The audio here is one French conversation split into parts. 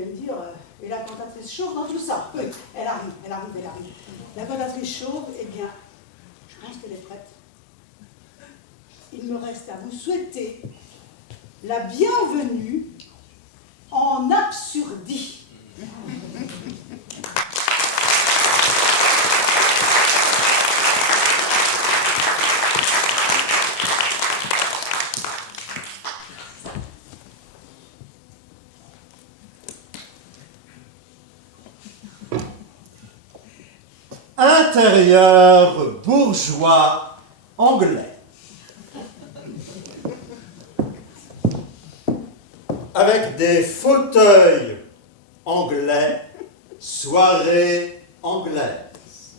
allez me dire, et la cantatrice chauve dans tout ça? Oui, elle arrive. La cantatrice chauve, eh bien, je pense qu'elle est prête. Il me reste à vous souhaiter la bienvenue en Absurdie. Intérieur bourgeois anglais. Avec des fauteuils anglais, soirée anglaise.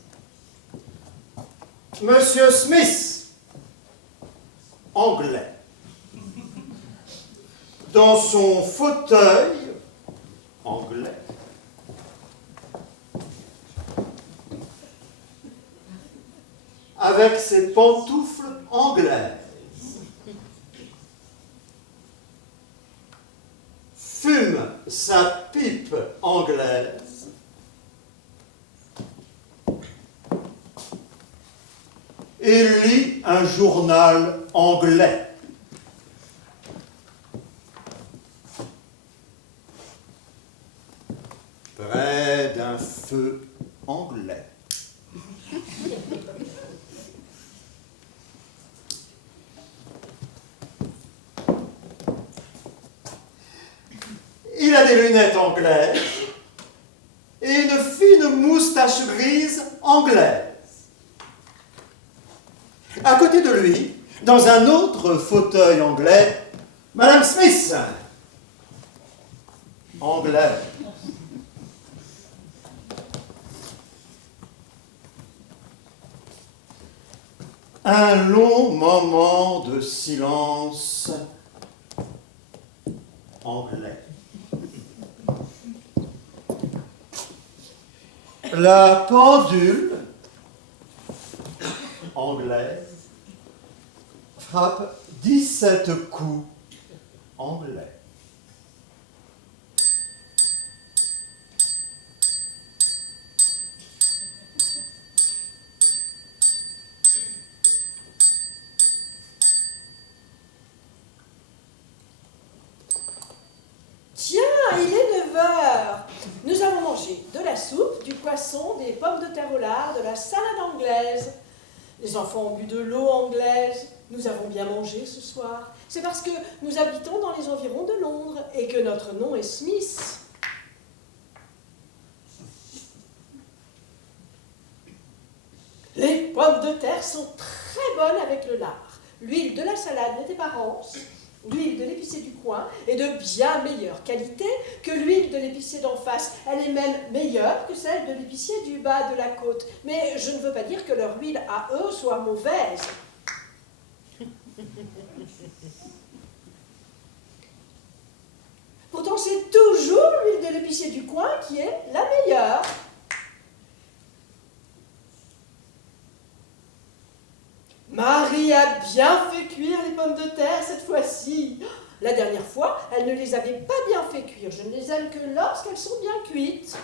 Monsieur Smith, anglais. Dans son fauteuil anglais. Avec ses pantoufles anglaises. Fume sa pipe anglaise. Et lit un journal anglais. Près d'un feu anglais. Il a des lunettes anglaises et une fine moustache grise anglaise. À côté de lui, dans un autre fauteuil anglais, Madame Smith, anglaise. Un long moment de silence anglais. La pendule anglaise frappe 17 coups anglais. Tiens, il est 9 heures. Nous avons mangé de la soupe, du poisson, des pommes de terre au lard, de la salade anglaise. Les enfants ont bu de l'eau anglaise. Nous avons bien mangé ce soir. C'est parce que nous habitons dans les environs de Londres et que notre nom est Smith. Les pommes de terre sont très bonnes avec le lard. L'huile de la salade n'était pas rance. L'huile de l'épicier du coin est de bien meilleure qualité que l'huile de l'épicier d'en face. Elle est même meilleure que celle de l'épicier du bas de la côte. Mais je ne veux pas dire que leur huile à eux soit mauvaise. Pourtant, c'est toujours l'huile de l'épicier du coin qui est la meilleure. Marie a bien fait cuire les pommes de terre cette fois-ci. La dernière fois, elle ne les avait pas bien fait cuire. Je ne les aime que lorsqu'elles sont bien cuites.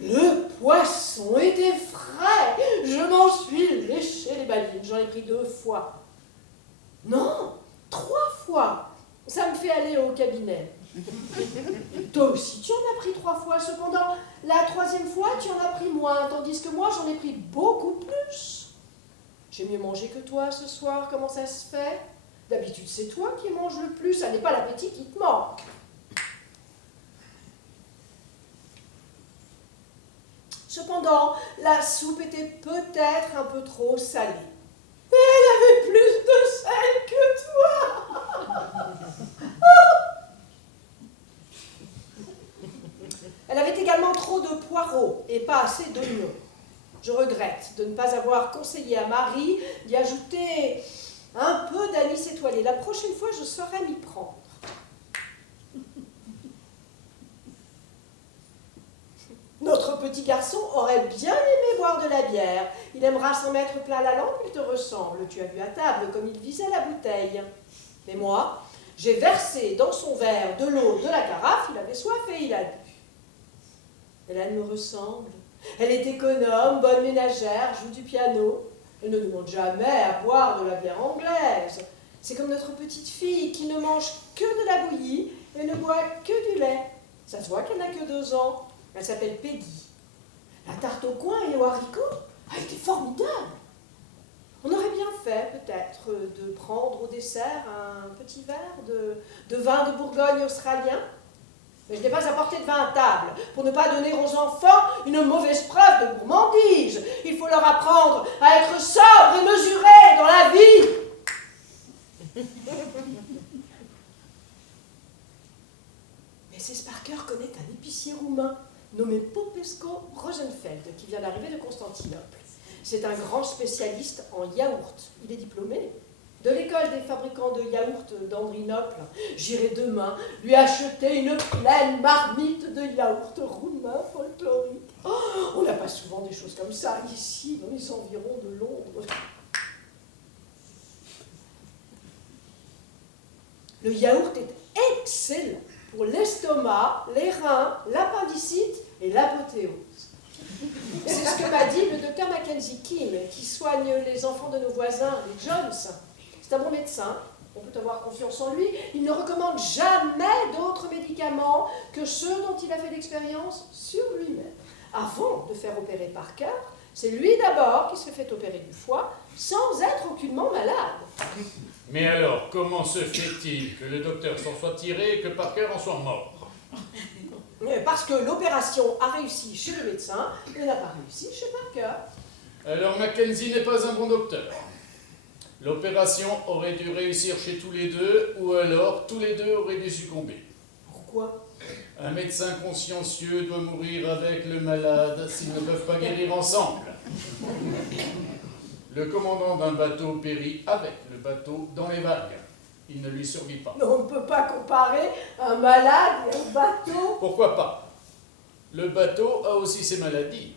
Le poisson était frais. Je m'en suis léché les balines. J'en ai pris 2 fois. Non, 3 fois. Ça me fait aller au cabinet. Toi aussi, tu en as pris 3 fois. Cependant, la 3e fois, tu en as pris moins, tandis que moi, j'en ai pris beaucoup plus. J'ai mieux mangé que toi ce soir. Comment ça se fait? D'habitude, c'est toi qui manges le plus. Ça n'est pas l'appétit qui te manque. Cependant, la soupe était peut-être un peu trop salée. Et elle avait plus de sel que toi. Elle avait également trop de poireaux et pas assez d'oignons. Je regrette de ne pas avoir conseillé à Marie d'y ajouter un peu d'anis étoilé. La prochaine fois, je saurai m'y prendre. Notre petit garçon aurait bien aimé boire de la bière. Il aimera s'en mettre plein la lampe, il te ressemble. Tu as vu à table comme il visait la bouteille. Mais moi, J'ai versé dans son verre de l'eau de la carafe, il avait soif et il a bu. Et là, elle me ressemble. Elle est économe, bonne ménagère, joue du piano. Elle ne demande jamais à boire de la bière anglaise. C'est comme notre petite fille qui ne mange que de la bouillie et ne boit que du lait. Ça se voit qu'elle n'a que 2 ans. Elle s'appelle Peggy. La tarte au coin et aux haricots a été formidable. On aurait bien fait, peut-être, de prendre au dessert un petit verre de vin de Bourgogne australien. Mais je n'ai pas apporté de vin à table pour ne pas donner aux enfants une mauvaise preuve de gourmandise. Il faut leur apprendre à être sobres et mesurés dans la vie. Mrs. Parker connaît un épicier roumain nommé Popescu Rosenfeld qui vient d'arriver de Constantinople. C'est un grand spécialiste en yaourt. Il est diplômé de l'école des fabricants de yaourt d'Andrinople. J'irai demain lui acheter une pleine marmite de yaourt roumain folklorique. Oh, on n'a pas souvent des choses comme ça ici, dans les environs de Londres. Le yaourt est excellent pour l'estomac, les reins, l'appendicite et l'apothéose. C'est ce que m'a dit le docteur Mackenzie Kim, qui soigne les enfants de nos voisins, les Jones. C'est un bon médecin, on peut avoir confiance en lui. Il ne recommande jamais d'autres médicaments que ceux dont il a fait l'expérience sur lui-même. Avant de faire opérer Parker, c'est lui d'abord qui se fait opérer du foie sans être aucunement malade. Mais alors, comment se fait-il que le docteur s'en soit tiré et que Parker en soit mort? Parce que l'opération a réussi chez le médecin et n'a pas réussi chez Parker. Alors Mackenzie n'est pas un bon docteur. L'opération aurait dû réussir chez tous les deux, ou alors tous les deux auraient dû succomber. Pourquoi? Un médecin consciencieux doit mourir avec le malade s'ils ne peuvent pas guérir ensemble. Le commandant d'un bateau périt avec le bateau dans les vagues. Il ne lui survit pas. Mais on ne peut pas comparer un malade et un bateau. Pourquoi pas? Le bateau a aussi ses maladies.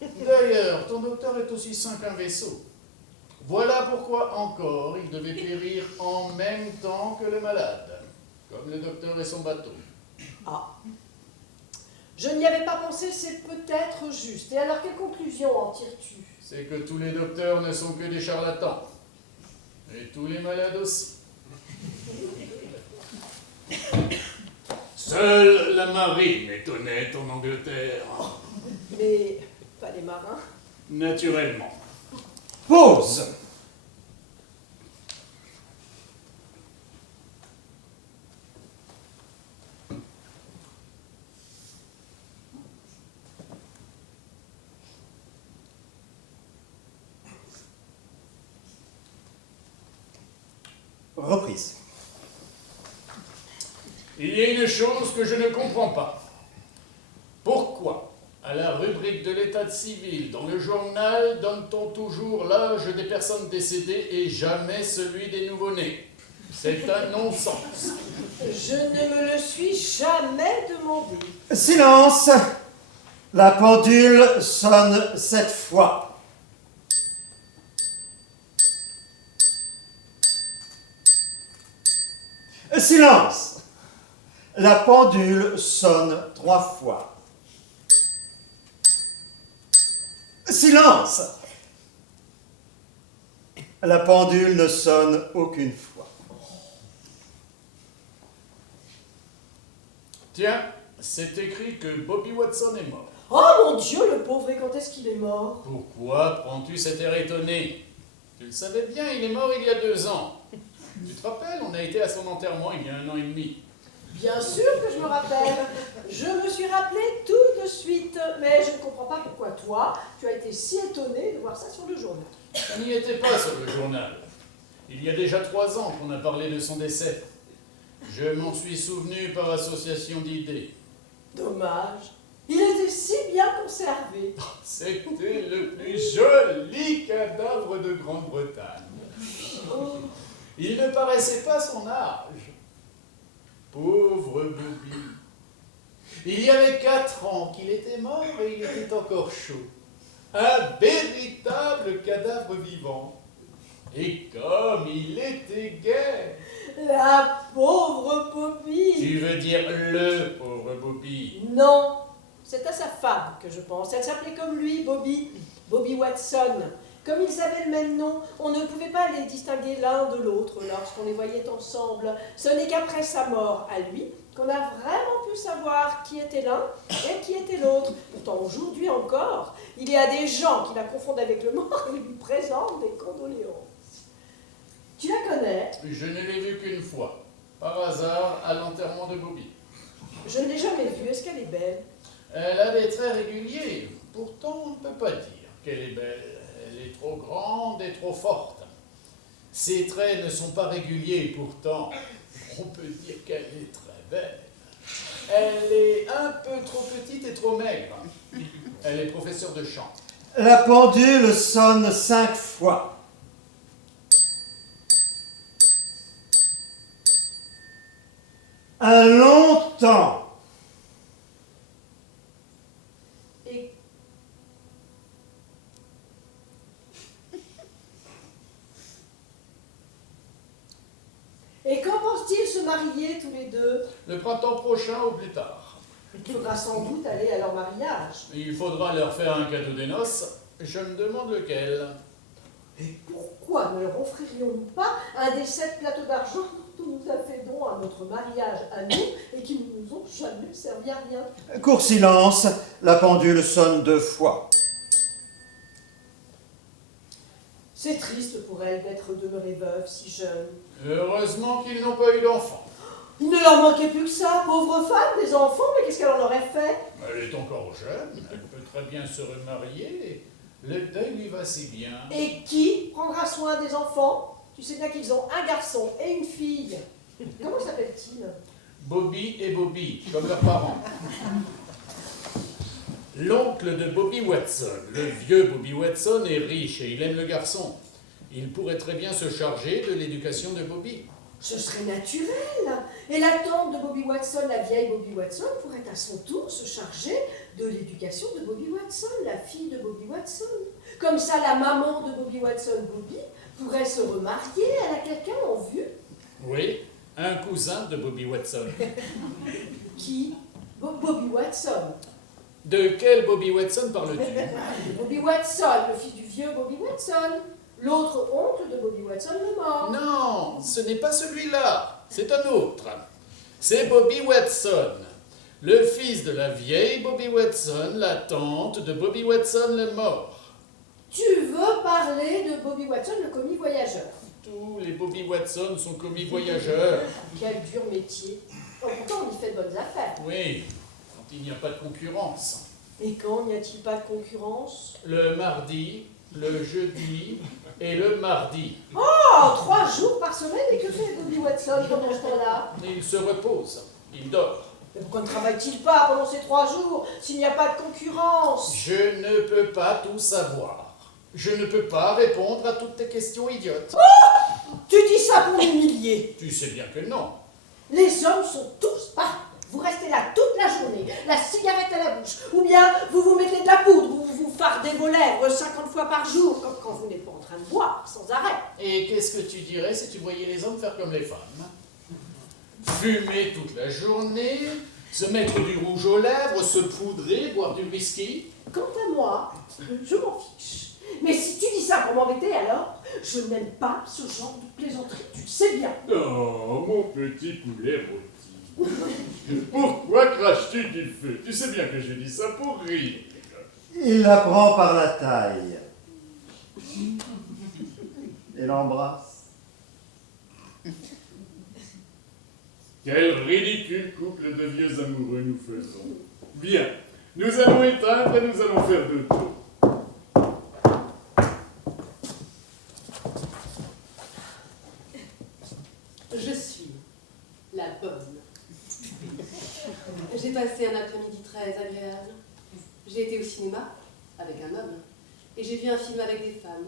D'ailleurs, ton docteur est aussi sain qu'un vaisseau. Voilà pourquoi encore il devait périr en même temps que le malade, comme le docteur et son bateau. Ah. Je n'y avais pas pensé, c'est peut-être juste. Et alors, quelle conclusion en tires-tu? C'est que tous les docteurs ne sont que des charlatans. Et tous les malades aussi. Seule la marine est honnête en Angleterre. Mais pas les marins. Naturellement. Pause. Reprise. Il y a une chose que je ne comprends pas. Pourquoi, à la rubrique de l'état civil dans le journal, donne-t-on toujours l'âge des personnes décédées et jamais celui des nouveau-nés? C'est un non-sens. Je ne me le suis jamais demandé. Silence. La pendule sonne 7 fois. Silence. La pendule sonne 3 fois. Silence. La pendule ne sonne aucune fois. Tiens, c'est écrit que Bobby Watson est mort. Oh mon Dieu, le pauvre, et quand est-ce qu'il est mort? Pourquoi prends-tu cet air étonné? Tu le savais bien, il est mort il y a 2 ans. Tu te rappelles, on a été à son enterrement il y a 1 an et demi. Bien sûr que je me rappelle. Je me suis rappelé tout de suite. Mais je ne comprends pas pourquoi toi, tu as été si étonné de voir ça sur le journal. Ça n'y était pas sur le journal. Il y a déjà 3 ans qu'on a parlé de son décès. Je m'en suis souvenu par association d'idées. Dommage. Il était si bien conservé. C'était le plus joli cadavre de Grande-Bretagne. Oh. Il ne paraissait pas son âge. Pauvre Bobby. Il y avait 4 ans qu'il était mort et il était encore chaud. Un véritable cadavre vivant. Et comme il était gai. La pauvre Bobby. Tu veux dire le pauvre Bobby? Non, c'est à sa femme que je pense. Elle s'appelait comme lui, Bobby. Bobby Watson. Comme ils avaient le même nom, on ne pouvait pas les distinguer l'un de l'autre lorsqu'on les voyait ensemble. Ce n'est qu'après sa mort à lui qu'on a vraiment pu savoir qui était l'un et qui était l'autre. Pourtant, aujourd'hui encore, il y a des gens qui la confondent avec le mort et lui présentent des condoléances. Tu la connais? Je ne l'ai vue qu'une fois, par hasard, à l'enterrement de Bobby. Je ne l'ai jamais vue. Est-ce qu'elle est belle? Elle a des traits réguliers. Pourtant, on ne peut pas dire qu'elle est belle. Elle est trop grande et trop forte. Ses traits ne sont pas réguliers, pourtant, on peut dire qu'elle est très belle. Elle est un peu trop petite et trop maigre. Elle est professeure de chant. La pendule sonne 5 fois. Un long temps. Et quand pensent-ils se marier tous les deux? Le printemps prochain au plus tard. Il faudra sans doute aller à leur mariage. Il faudra leur faire un cadeau des noces. Je me demande lequel. Et pourquoi ne leur offririons-nous pas un des 7 plateaux d'argent dont on nous a fait don à notre mariage à nous et qui ne nous ont jamais servi à rien? Court silence, la pendule sonne 2 fois. C'est triste pour elles d'être demeurées veuves si jeunes. Heureusement qu'ils n'ont pas eu d'enfants. Il ne leur manquait plus que ça, pauvres femmes, des enfants, mais qu'est-ce qu'elle en aurait fait? Elle est encore jeune, elle peut très bien se remarier. Le deuil lui va si bien. Et qui prendra soin des enfants? Tu sais bien qu'ils ont un garçon et une fille. Comment s'appelle-t-il? Bobby et Bobby, comme leurs parents. L'oncle de Bobby Watson, le vieux Bobby Watson, est riche et il aime le garçon. Il pourrait très bien se charger de l'éducation de Bobby. Ce serait naturel. Et la tante de Bobby Watson, la vieille Bobby Watson, pourrait à son tour se charger de l'éducation de Bobby Watson, la fille de Bobby Watson. Comme ça, la maman de Bobby Watson, Bobby, pourrait se remarier. Elle a quelqu'un en vue. Oui, un cousin de Bobby Watson. Qui? Bobby Watson. De quel Bobby Watson parles-tu? Bobby Watson, le fils du vieux Bobby Watson. L'autre oncle de Bobby Watson, le mort. Non, ce n'est pas celui-là, c'est un autre. C'est Bobby Watson, le fils de la vieille Bobby Watson, la tante de Bobby Watson le mort. Tu veux parler de Bobby Watson, le commis voyageur? Tous les Bobby Watson sont commis voyageurs. Quel dur métier. Oh, pourtant, on y fait de bonnes affaires. Oui, quand il n'y a pas de concurrence. Et quand n'y a-t-il pas de concurrence? Le mardi, le jeudi et le mardi. Oh, 3 jours par semaine, et que fait Bobby Watson pendant ce temps-là? Il se repose, il dort. Mais pourquoi ne travaille-t-il pas pendant ces 3 jours, s'il n'y a pas de concurrence? Je ne peux pas tout savoir. Je ne peux pas répondre à toutes tes questions idiotes. Oh, tu dis ça pour m'humilier. Tu sais bien que non. Les hommes sont tous pareils. Vous restez là toute la journée, la cigarette à la bouche, ou bien vous vous mettez de la poudre, vous vous fardez vos lèvres 50 fois par jour, comme quand vous n'êtes pas en train de boire, sans arrêt. Et qu'est-ce que tu dirais si tu voyais les hommes faire comme les femmes? Fumer toute la journée, se mettre du rouge aux lèvres, se poudrer, boire du whisky? Quant à moi, je m'en fiche. Mais si tu dis ça pour m'embêter, alors, je n'aime pas ce genre de plaisanterie, tu le sais bien. Oh, mon petit poulet rôti. Pourquoi craches-tu du feu? Tu sais bien que je dis ça pour rire. Il la prend par la taille et l'embrasse. Quel ridicule couple de vieux amoureux nous faisons. Bien, nous allons éteindre et nous allons faire 2 tours. Je suis la bonne. J'ai passé un après-midi très agréable. J'ai été au cinéma avec un homme et j'ai vu un film avec des femmes.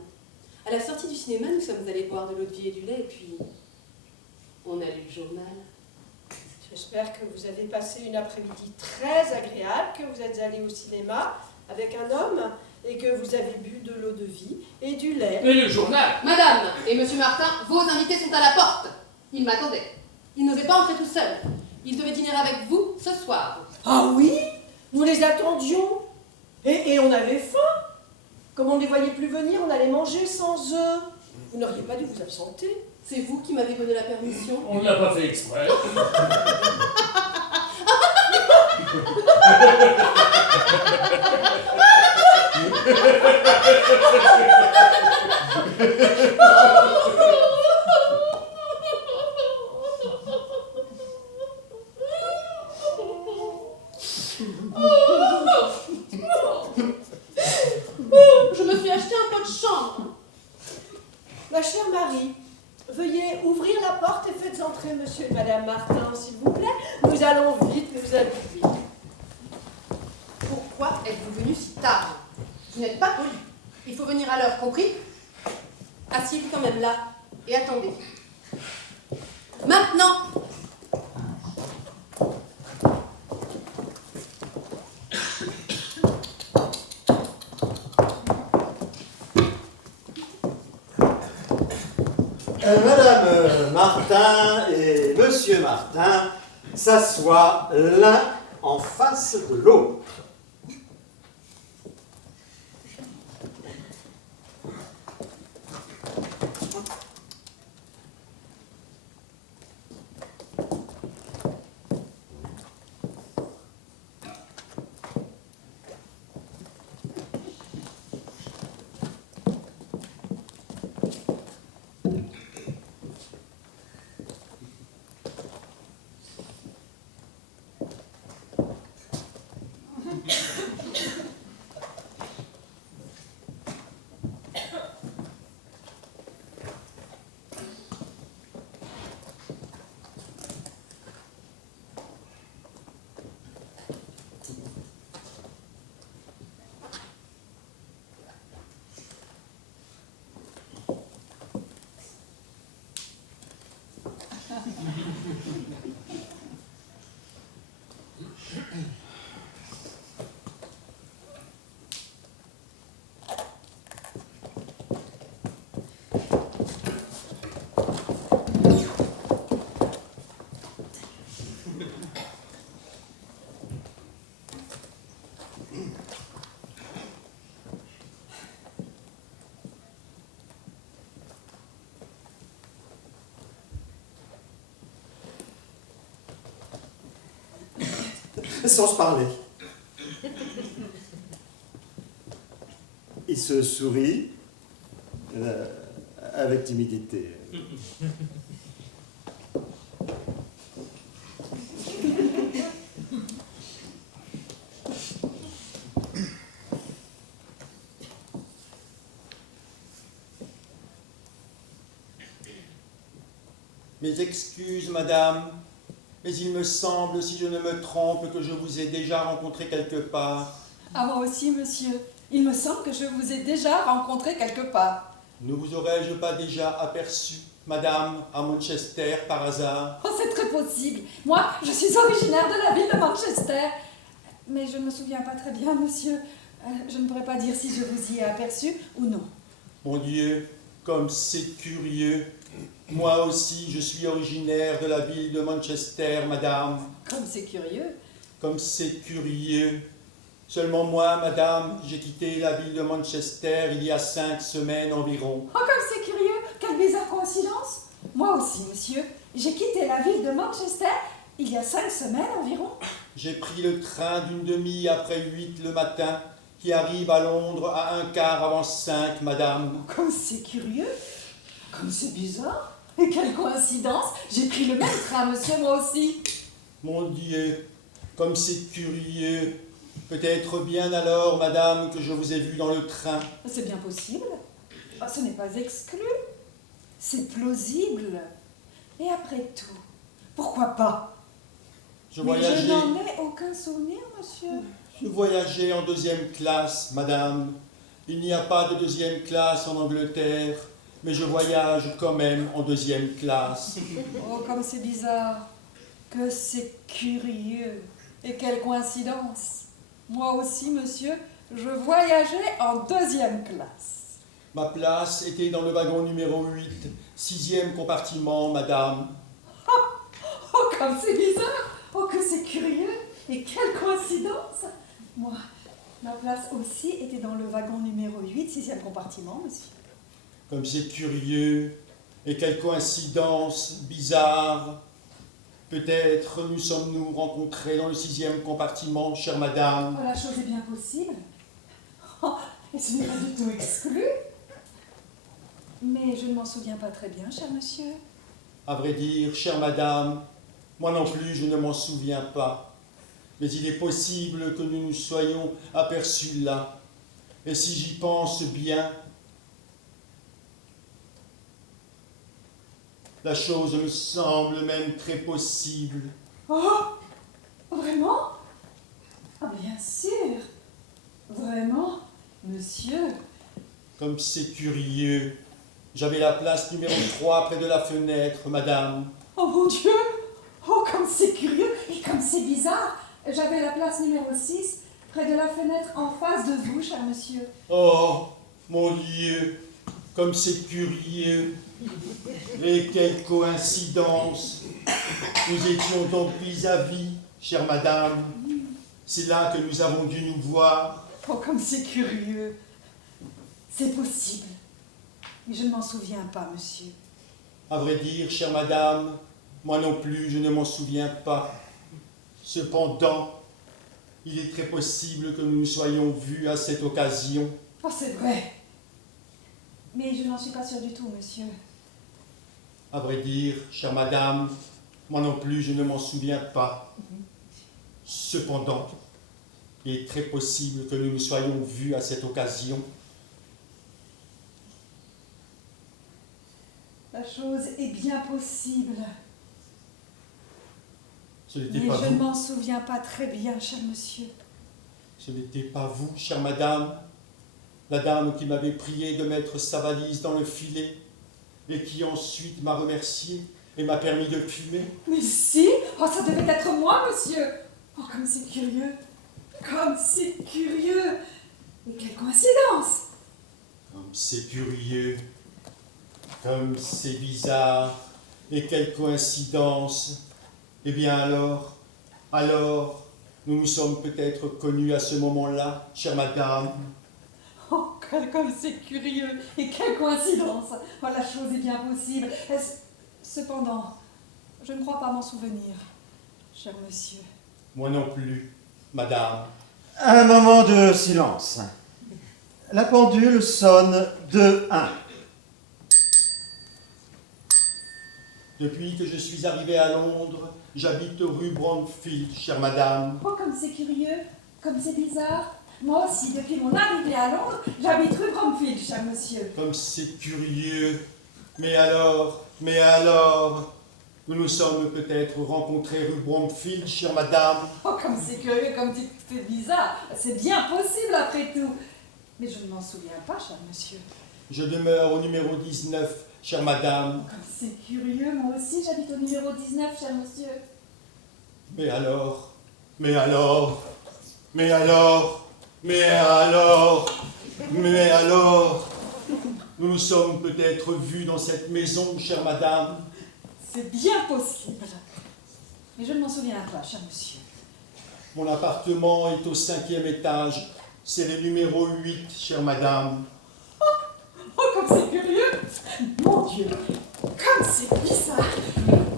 À la sortie du cinéma, nous sommes allés boire de l'eau de vie et du lait et puis on a lu le journal. J'espère que vous avez passé une après-midi très agréable, que vous êtes allé au cinéma avec un homme et que vous avez bu de l'eau de vie et du lait. Et le journal. Madame et monsieur Martin, vos invités sont à la porte. Ils m'attendaient. Ils n'osaient pas entrer tout seuls. Ils devaient dîner avec vous ce soir. Ah oui, nous les attendions. Et on avait faim. Comme on ne les voyait plus venir, on allait manger sans eux. Vous n'auriez pas dû vous absenter. C'est vous qui m'avez donné la permission. On ne l'a pas fait exprès. Je me suis acheté un pot de chambre. Ma chère Marie, veuillez ouvrir la porte et faites entrer monsieur et madame Martin, s'il vous plaît. Nous allons vite nous habiller. Pourquoi êtes-vous venu si tard? Vous n'êtes pas poli. Il faut venir à l'heure, compris? Asseyez-vous quand même là et attendez. Maintenant! Madame Martin et Monsieur Martin s'assoient l'un en face de l'autre. Sans se parler. Il se sourit avec timidité. Mes excuses, madame, mais il me semble, si je ne me trompe, que je vous ai déjà rencontré quelque part. Ah, moi aussi, monsieur. Il me semble que je vous ai déjà rencontré quelque part. Ne vous aurais-je pas déjà aperçu, madame, à Manchester, par hasard? Oh, c'est très possible. Moi, je suis originaire de la ville de Manchester. Mais je ne me souviens pas très bien, monsieur. Je ne pourrais pas dire si je vous y ai aperçu ou non. Mon Dieu, comme c'est curieux. Moi aussi, je suis originaire de la ville de Manchester, madame. Comme c'est curieux. Comme c'est curieux. Seulement moi, madame, j'ai quitté la ville de Manchester il y a 5 semaines environ. Oh, comme c'est curieux. Quelle bizarre coïncidence. Moi aussi, monsieur. J'ai quitté la ville de Manchester il y a 5 semaines environ. J'ai pris le train d'une demi après 8 le matin, qui arrive à Londres à 1 quart avant 5, madame. Comme c'est curieux. Comme c'est bizarre. Et quelle coïncidence. J'ai pris le même train, monsieur, moi aussi. Mon Dieu, comme c'est curieux. Peut-être bien alors, madame, que je vous ai vu dans le train. C'est bien possible. Oh, ce n'est pas exclu. C'est plausible. Et après tout, pourquoi pas? Je Mais voyageais, je n'en ai aucun souvenir, monsieur. je voyageais en 2e classe, madame. Il n'y a pas de 2e classe en Angleterre, mais je voyage quand même en 2e classe. Oh, comme c'est bizarre. Que c'est curieux. Et quelle coïncidence. Moi aussi, monsieur, je voyageais en 2e classe. Ma place était dans le wagon numéro 8, 6e compartiment, madame. Oh, comme c'est bizarre! Oh, que c'est curieux! Et quelle coïncidence! Moi, ma place aussi était dans le wagon numéro 8, 6e compartiment, monsieur. Comme c'est curieux, et quelle coïncidence bizarre. Peut-être nous sommes-nous rencontrés dans le 6e compartiment, chère madame. Oh, la chose est bien possible. Oh, et ce n'est pas du tout exclu. Mais je ne m'en souviens pas très bien, cher monsieur. À vrai dire, chère madame, moi non plus je ne m'en souviens pas. Mais il est possible que nous nous soyons aperçus là. Et si j'y pense bien, la chose me semble même très possible. Oh, vraiment? Ah, bien sûr. Vraiment, monsieur. Comme c'est curieux. J'avais la place numéro 3 près de la fenêtre, madame. Oh mon Dieu! Oh, comme c'est curieux et comme c'est bizarre! J'avais la place numéro 6, près de la fenêtre en face de vous, cher monsieur. Oh, mon Dieu, comme c'est curieux. Et quelle coïncidence. Nous étions donc vis-à-vis, chère madame. C'est là que nous avons dû nous voir. Oh, comme c'est curieux! C'est possible. Mais je ne m'en souviens pas, monsieur. À vrai dire, chère madame, moi non plus, je ne m'en souviens pas. Cependant, il est très possible que nous nous soyons vus à cette occasion. Oh, c'est vrai. Mais je n'en suis pas sûre du tout, monsieur. À vrai dire, chère madame, moi non plus, je ne m'en souviens pas. Cependant, il est très possible que nous nous soyons vus à cette occasion. La chose est bien possible. Ce n'était Mais pas je ne vous. m'en souviens pas très bien, cher monsieur. Ce n'était pas vous, chère madame. La dame qui m'avait prié de mettre sa valise dans le filet et qui ensuite m'a remercié et m'a permis de fumer. Mais si! Oh, ça devait être moi, monsieur! Oh, comme c'est curieux! Comme c'est curieux! Et quelle coïncidence! Comme c'est curieux, comme c'est bizarre, et quelle coïncidence. Eh bien alors, nous nous sommes peut-être connus à ce moment-là, chère madame. Oh, comme c'est curieux! Et quelle coïncidence! Oh, la chose est bien possible. Cependant, je ne crois pas m'en souvenir, cher monsieur. Moi non plus, madame. Un moment de silence. La pendule sonne 2-1. Depuis que je suis arrivé à Londres, j'habite rue Bromfield, chère madame. Oh, comme c'est curieux! Comme c'est bizarre! Moi aussi, depuis mon arrivée à Londres, j'habite rue Bromfield, cher monsieur. Comme c'est curieux. Mais alors, nous nous sommes peut-être rencontrés rue Bromfield, chère madame. Oh, comme c'est curieux, comme c'est bizarre. C'est bien possible après tout. Mais je ne m'en souviens pas, cher monsieur. Je demeure au numéro 19, chère madame. Comme c'est curieux, moi aussi j'habite au numéro 19, cher monsieur. Mais alors, nous nous sommes peut-être vus dans cette maison, chère madame. C'est bien possible. Mais je ne m'en souviens pas, cher monsieur. Mon appartement est au 5e étage. C'est le numéro 8, chère madame. Oh, comme c'est curieux! Mon Dieu, comme c'est bizarre!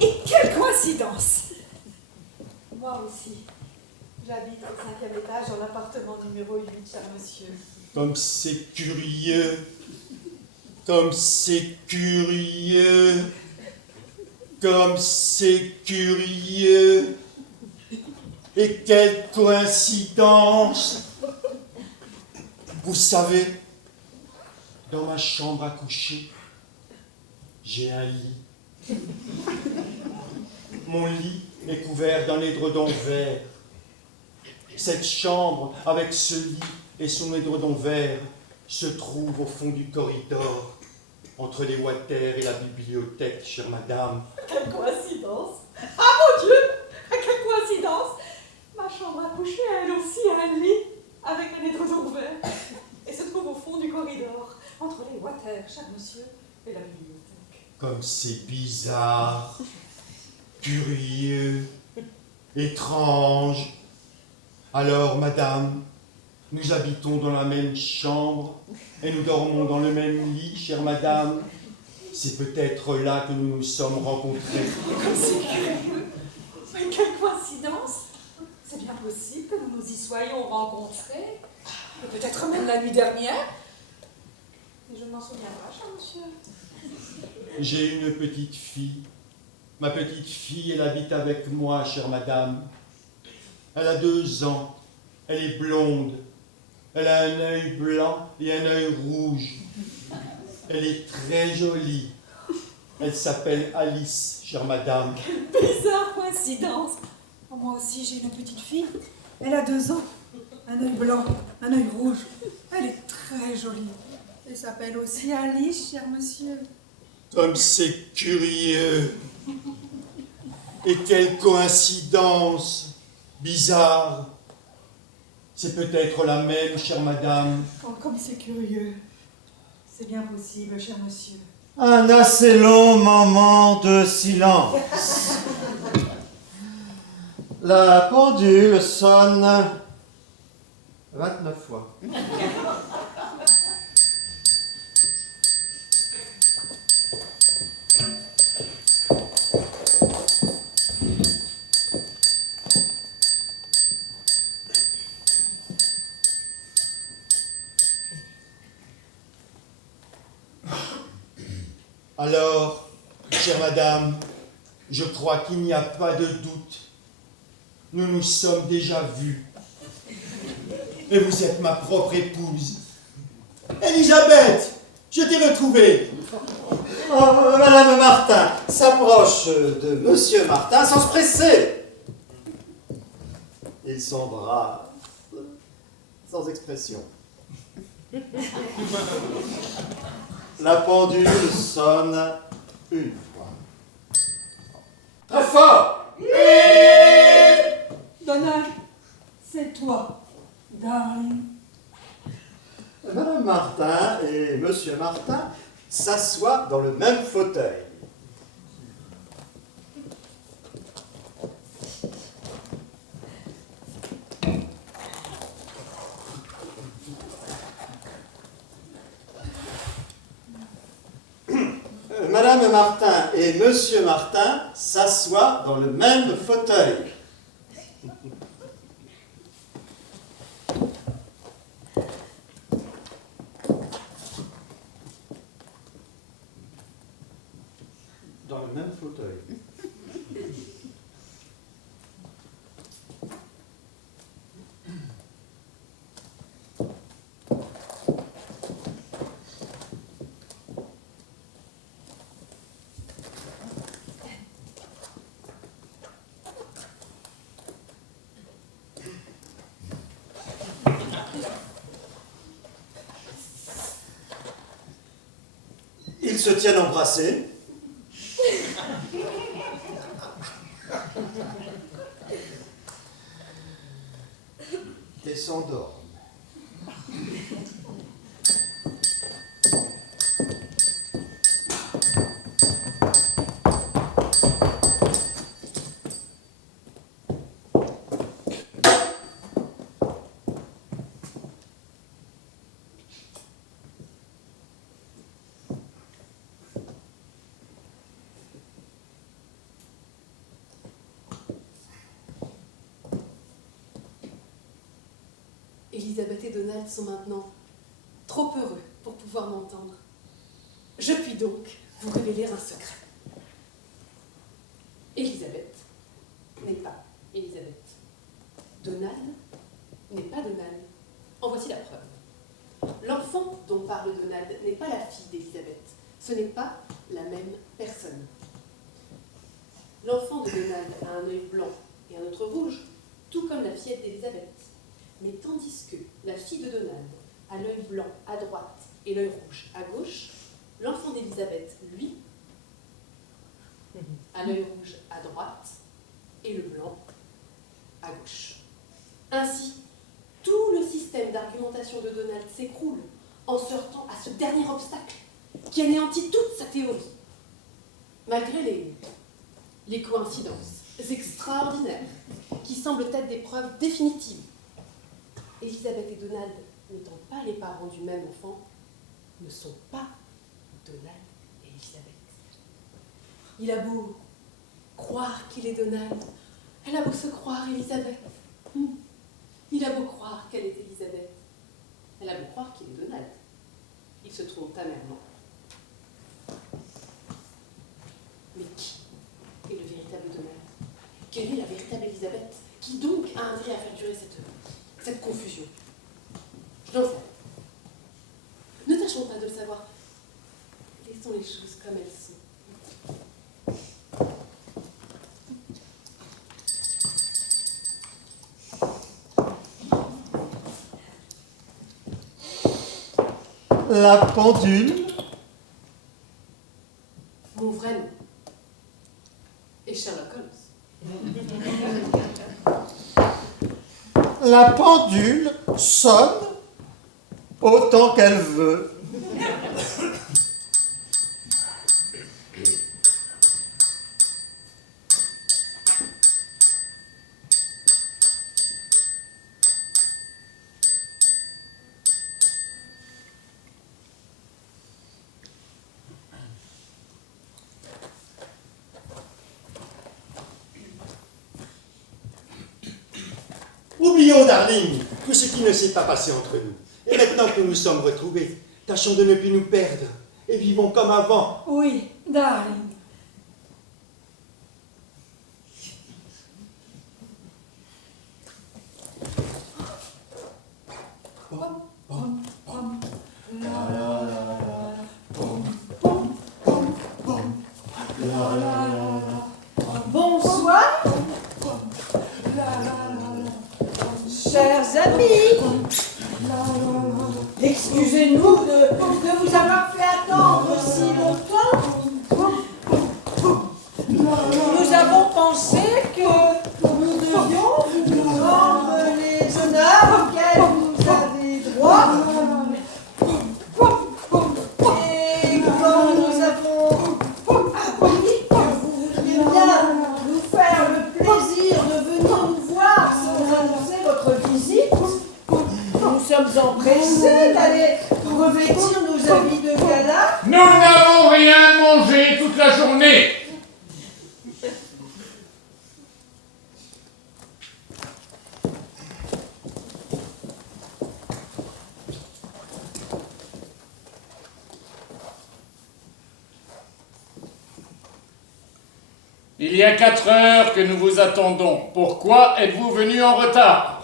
Et quelle coïncidence! Moi aussi, j'habite au 5e étage dans l'appartement numéro 8, cher monsieur. Comme c'est curieux. Comme c'est curieux. Comme c'est curieux. Et quelle coïncidence! Vous savez, dans ma chambre à coucher, j'ai un lit. Mon lit est couvert d'un édredon vert. Cette chambre, avec ce lit et son édredon vert, se trouve au fond du corridor, entre les water et la bibliothèque, chère madame. Quelle coïncidence! Ah mon Dieu! Quelle coïncidence! Ma chambre à coucher a elle aussi un lit avec un édredon vert. et se trouve au fond du corridor, entre les water, cher monsieur, et la bibliothèque. Comme c'est bizarre, curieux, étrange. Alors, madame, nous habitons dans la même chambre et nous dormons dans le même lit, chère madame. C'est peut-être là que nous nous sommes rencontrés. Comme c'est curieux. Mais quelle coïncidence. C'est bien possible que nous nous y soyons rencontrés. Et peut-être même la nuit dernière. Et je ne m'en souviens pas, cher monsieur. J'ai une petite fille. Ma petite fille, elle habite avec moi, chère madame. Elle a 2 ans. Elle est blonde. Elle a un œil blanc et un œil rouge. Elle est très jolie. Elle s'appelle Alice, chère madame. Bizarre coïncidence. Moi aussi, j'ai une petite fille. Elle a 2 ans. Un œil blanc, un œil rouge. Elle est très jolie. Elle s'appelle aussi Alice, cher monsieur. Comme c'est curieux. Et quelle coïncidence bizarre. C'est peut-être la même, chère madame. Oh, comme c'est curieux. C'est bien possible, cher monsieur. Un assez long moment de silence. La pendule sonne 29 fois. Alors, chère madame, je crois qu'il n'y a pas de doute. Nous nous sommes déjà vus. Et vous êtes ma propre épouse. Elisabeth, je t'ai retrouvée. Oh, Madame Martin s'approche de Monsieur Martin sans se presser. Ils s'embrassent sans expression. La pendule sonne 1 fois. Très fort! Donald, c'est toi, darling. Madame Martin et Monsieur Martin s'assoient dans le même fauteuil. Madame Martin et Monsieur Martin s'assoient dans le même fauteuil. Dans le même fauteuil. Ils se tiennent embrassés. Et s'endorment. Elisabeth et Donald sont maintenant trop heureux pour pouvoir m'entendre. Je puis donc vous révéler un secret. Elisabeth n'est pas Elisabeth. Donald n'est pas Donald. En voici la preuve. L'enfant dont parle Donald n'est pas la fille d'Elisabeth. Ce n'est pas la même personne. L'enfant de Donald a un œil blanc et un autre rouge, tout comme la fillette d'Elisabeth. Mais tandis que la fille de Donald a l'œil blanc à droite et l'œil rouge à gauche, l'enfant d'Elisabeth, lui, a l'œil rouge à droite et le blanc à gauche. Ainsi, tout le système d'argumentation de Donald s'écroule en se heurtant à ce dernier obstacle qui anéantit toute sa théorie. Malgré les coïncidences extraordinaires qui semblent être des preuves définitives, Elisabeth et Donald, n'étant pas les parents du même enfant, ne sont pas Donald et Elisabeth. Il a beau croire qu'il est Donald, elle a beau se croire Elisabeth. Il a beau croire qu'elle est Elisabeth, elle a beau croire qu'il est Donald. Il se trompe amèrement. Mais qui est le véritable Donald? Quelle est la véritable Elisabeth? Qui donc a intérêt à faire durer cette confusion? Je n'en sais rien. Ne tâchons pas de le savoir. Laissons les choses comme elles sont. La pendule. Mon vrai nom est Sherlock Holmes. La pendule sonne autant qu'elle veut. Oublions, darling, tout ce qui ne s'est pas passé entre nous. Et maintenant que nous nous sommes retrouvés, tâchons de ne plus nous perdre et vivons comme avant. Oui, darling. Bonsoir, chers amis. Excusez-nous de vous avoir fait attendre si longtemps. Nous avons pensé que nous devions vous rendre les honneurs auxquels vous avez droit. Et quand nous avons appris que vous vouliez bien nous faire le plaisir de venir nous voir sans annoncer votre visite, nous sommes empressés d'aller revêtir nos habits de gala. Nous n'avons rien mangé toute la journée. Il y a 4 heures que nous vous attendons. Pourquoi êtes-vous venu en retard?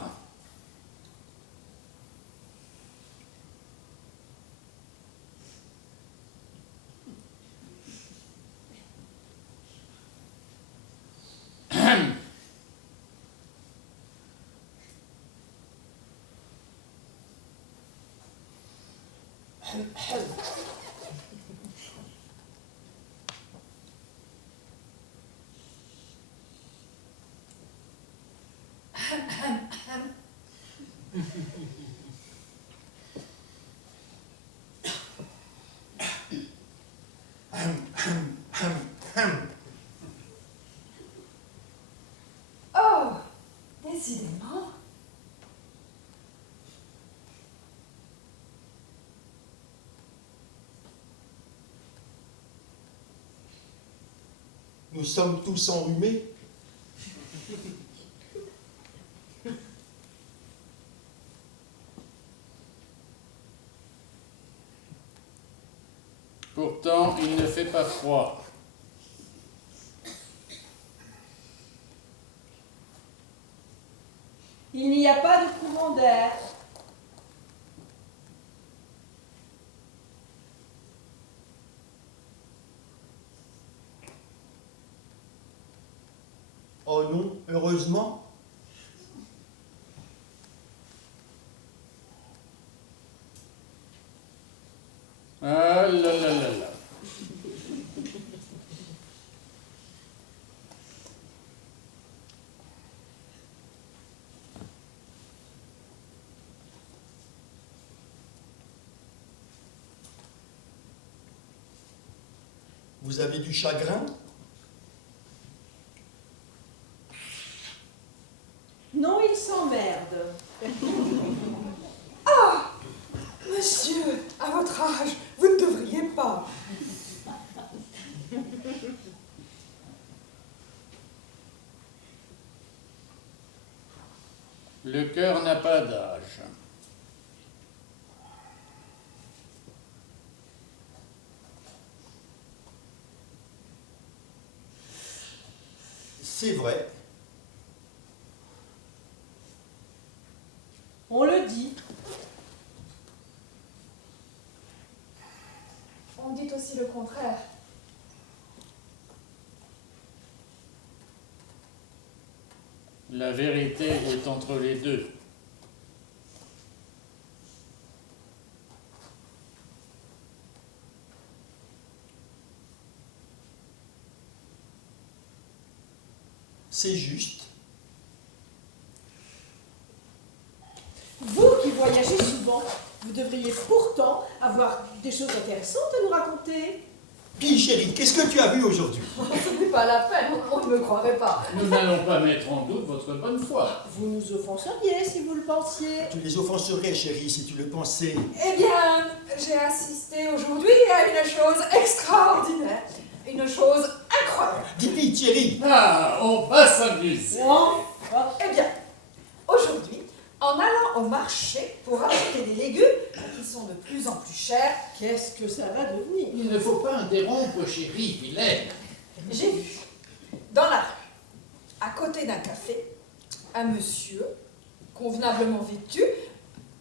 Oh, décidément. Nous sommes tous enrhumés. Pourtant, il ne fait pas froid. Il n'y a pas de courant d'air. Oh non, heureusement. Ah là là là là. Vous avez du chagrin? Non, il s'emmerde. Ah! Monsieur, à votre âge, vous ne devriez pas. Le cœur n'a pas d'âge. C'est vrai. On le dit. On dit aussi le contraire. La vérité est entre les deux. C'est juste. Vous qui voyagez souvent, vous devriez pourtant avoir des choses intéressantes à nous raconter. Puis chérie, qu'est-ce que tu as vu aujourd'hui? Ce n'est pas la peine, on ne me croirait pas. Nous n'allons pas mettre en doute votre bonne foi. Vous nous offenseriez si vous le pensiez. Tu les offenserais, chérie, si tu le pensais. Eh bien, j'ai assisté aujourd'hui à une chose extraordinaire. Une chose incroyable. Dis vite, chérie. Ah, on va s'amuser. Eh bien, aujourd'hui, en allant au marché pour acheter des légumes qui sont de plus en plus chers, Qu'est-ce que ça va devenir? Il ne faut pas interrompre, chérie, Vilaine. j'ai vu, dans la rue, à côté d'un café, un monsieur, convenablement vêtu,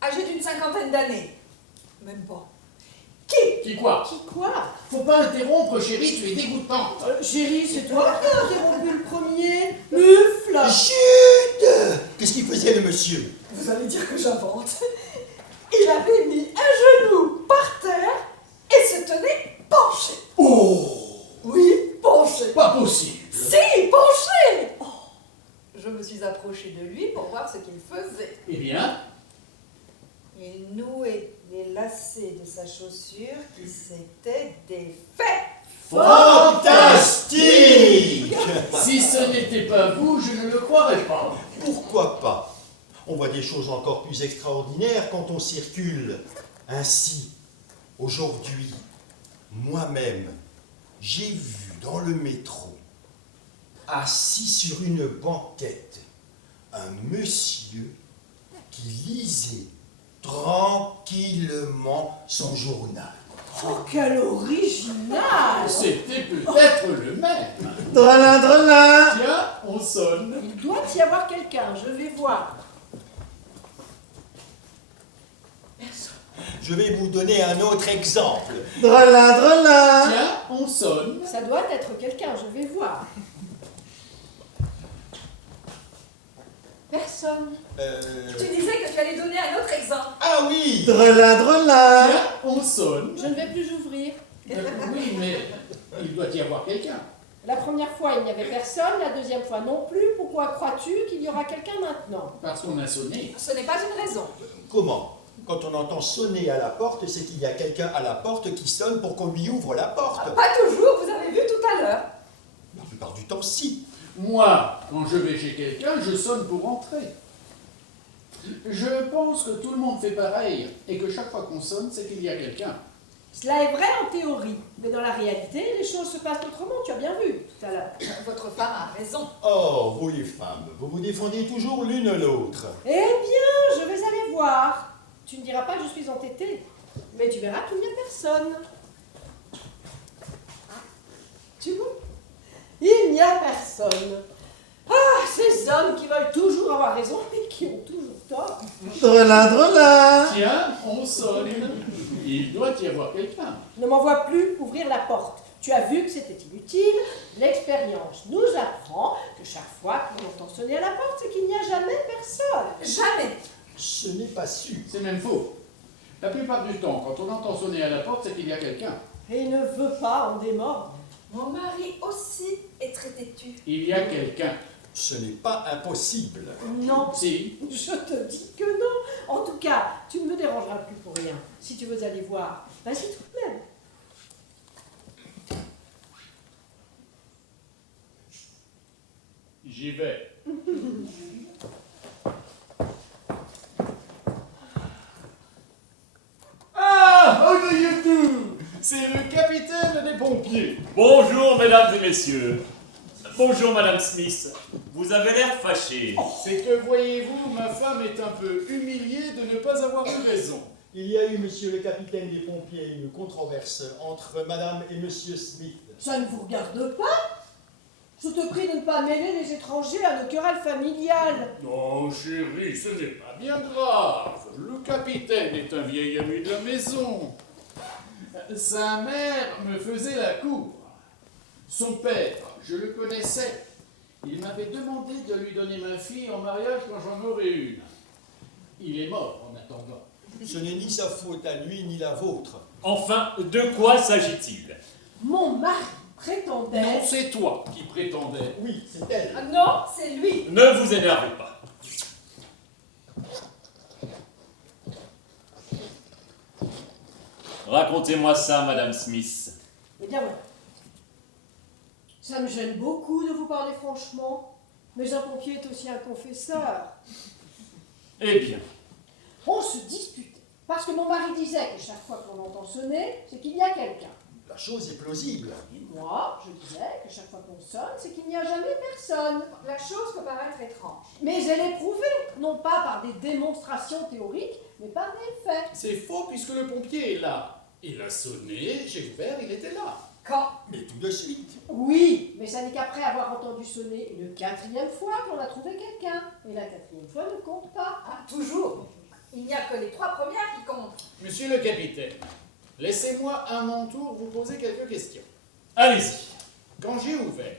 âgé d'une 50aine d'années. Même pas. Qui quoi? Qui quoi? Faut pas interrompre, chérie, tu es dégoûtante. Chérie, c'est toi qui as interrompu le premier. Mufle! Chut! Qu'est-ce qu'il faisait, le monsieur? Vous allez dire que j'invente. Il avait mis un genou par terre et se tenait penché. Oh! Oui, penché. Pas possible. Si, penché. Oh. Je me suis approchée de lui pour voir ce qu'il faisait. Eh bien, Il nouait les lacets de sa chaussure qui s'étaient défaits. Fantastique! si ce n'était pas vous, je ne le croirais pas. Pourquoi pas? On voit des choses encore plus extraordinaires quand on circule. Ainsi, aujourd'hui, moi-même, j'ai vu dans le métro, assis sur une banquette, un monsieur qui lisait tranquillement son journal. Oh, quel original! C'était peut-être le même. Drelin, drelin. Tiens, on sonne. Il doit y avoir quelqu'un, je vais voir. Je vais vous donner un autre exemple. Drelin, drelin. Tiens, on sonne. Ça doit être quelqu'un, je vais voir. Personne. Tu disais que tu allais donner un autre exemple. Ah oui! Drelin, drelin. Tiens, on sonne. Je ne vais plus ouvrir. Oui, mais il doit y avoir quelqu'un. La première fois, il n'y avait personne, la deuxième fois non plus. Pourquoi crois-tu qu'il y aura quelqu'un maintenant? Parce qu'on a sonné. Ce n'est pas une raison. Comment? Quand on entend sonner à la porte, c'est qu'il y a quelqu'un à la porte qui sonne pour qu'on lui ouvre la porte. Pas toujours, vous avez vu tout à l'heure. La plupart du temps, si. Moi, quand je vais chez quelqu'un, je sonne pour entrer. Je pense que tout le monde fait pareil et que chaque fois qu'on sonne, c'est qu'il y a quelqu'un. Cela est vrai en théorie, mais dans la réalité, les choses se passent autrement, tu as bien vu tout à l'heure. Votre femme a raison. Oh, vous les femmes, vous vous défendez toujours l'une l'autre. Eh bien, je vais aller voir. Tu ne diras pas que je suis entêtée, mais tu verras qu'il n'y a personne. Tu vois? Il n'y a personne. Ah, ces hommes qui veulent toujours avoir raison et qui ont toujours tort. Drelin, drelin. Tiens, on sonne. Il doit y avoir quelqu'un. Ne m'envoie plus ouvrir la porte. Tu as vu que c'était inutile. L'expérience nous apprend que chaque fois que l'on entend sonner à la porte, c'est qu'il n'y a jamais personne. Jamais. Ce n'est pas sûr. C'est même faux. La plupart du temps, quand on entend sonner à la porte, c'est qu'il y a quelqu'un. Et il ne veut pas en démordre. Mon mari aussi est très têtu. Il y a quelqu'un. Ce n'est pas impossible. Non, Si. je te dis que non. En tout cas, tu ne me dérangeras plus pour rien. Si tu veux aller voir, vas-y tout de même. C'est le capitaine des pompiers. Bonjour, mesdames et messieurs. Bonjour, madame Smith. Vous avez l'air fâché. C'est que, voyez-vous, ma femme est un peu humiliée de ne pas avoir eu raison. Il y a eu, monsieur le capitaine des pompiers, une controverse entre madame et monsieur Smith. Ça ne vous regarde pas? Je te prie de ne pas mêler les étrangers à nos querelles familiales. Non, chérie, ce n'est pas bien grave. Le capitaine est un vieil ami de la maison. Sa mère me faisait la cour. Son père, je le connaissais. Il m'avait demandé de lui donner ma fille en mariage quand j'en aurais une. Il est mort en attendant. Ce n'est ni sa faute à lui, ni la vôtre. Enfin, de quoi s'agit-il? Mon mari prétendait... Non, c'est toi qui prétendais. Oui, c'est elle. Ah non, c'est lui. Ne vous énervez pas. Racontez-moi ça, madame Smith. Eh bien voilà. Ça me gêne beaucoup de vous parler franchement, mais un pompier est aussi un confesseur. Eh bien, On se disputait, parce que mon mari disait que chaque fois qu'on entend sonner, c'est qu'il y a quelqu'un. La chose est plausible. Et moi, je disais que chaque fois qu'on sonne, c'est qu'il n'y a jamais personne. La chose peut paraître étrange. Mais elle est prouvée, non pas par des démonstrations théoriques, mais par des faits. C'est faux puisque le pompier est là. Il a sonné, j'ai ouvert, il était là. Quand? Mais tout de suite. Oui, mais ça n'est qu'après avoir entendu sonner une quatrième fois qu'on a trouvé quelqu'un. Et la quatrième fois ne compte pas. Ah, toujours. Il n'y a que les 3 premières qui comptent. Monsieur le capitaine, laissez-moi à mon tour vous poser quelques questions. allez-y. Quand j'ai ouvert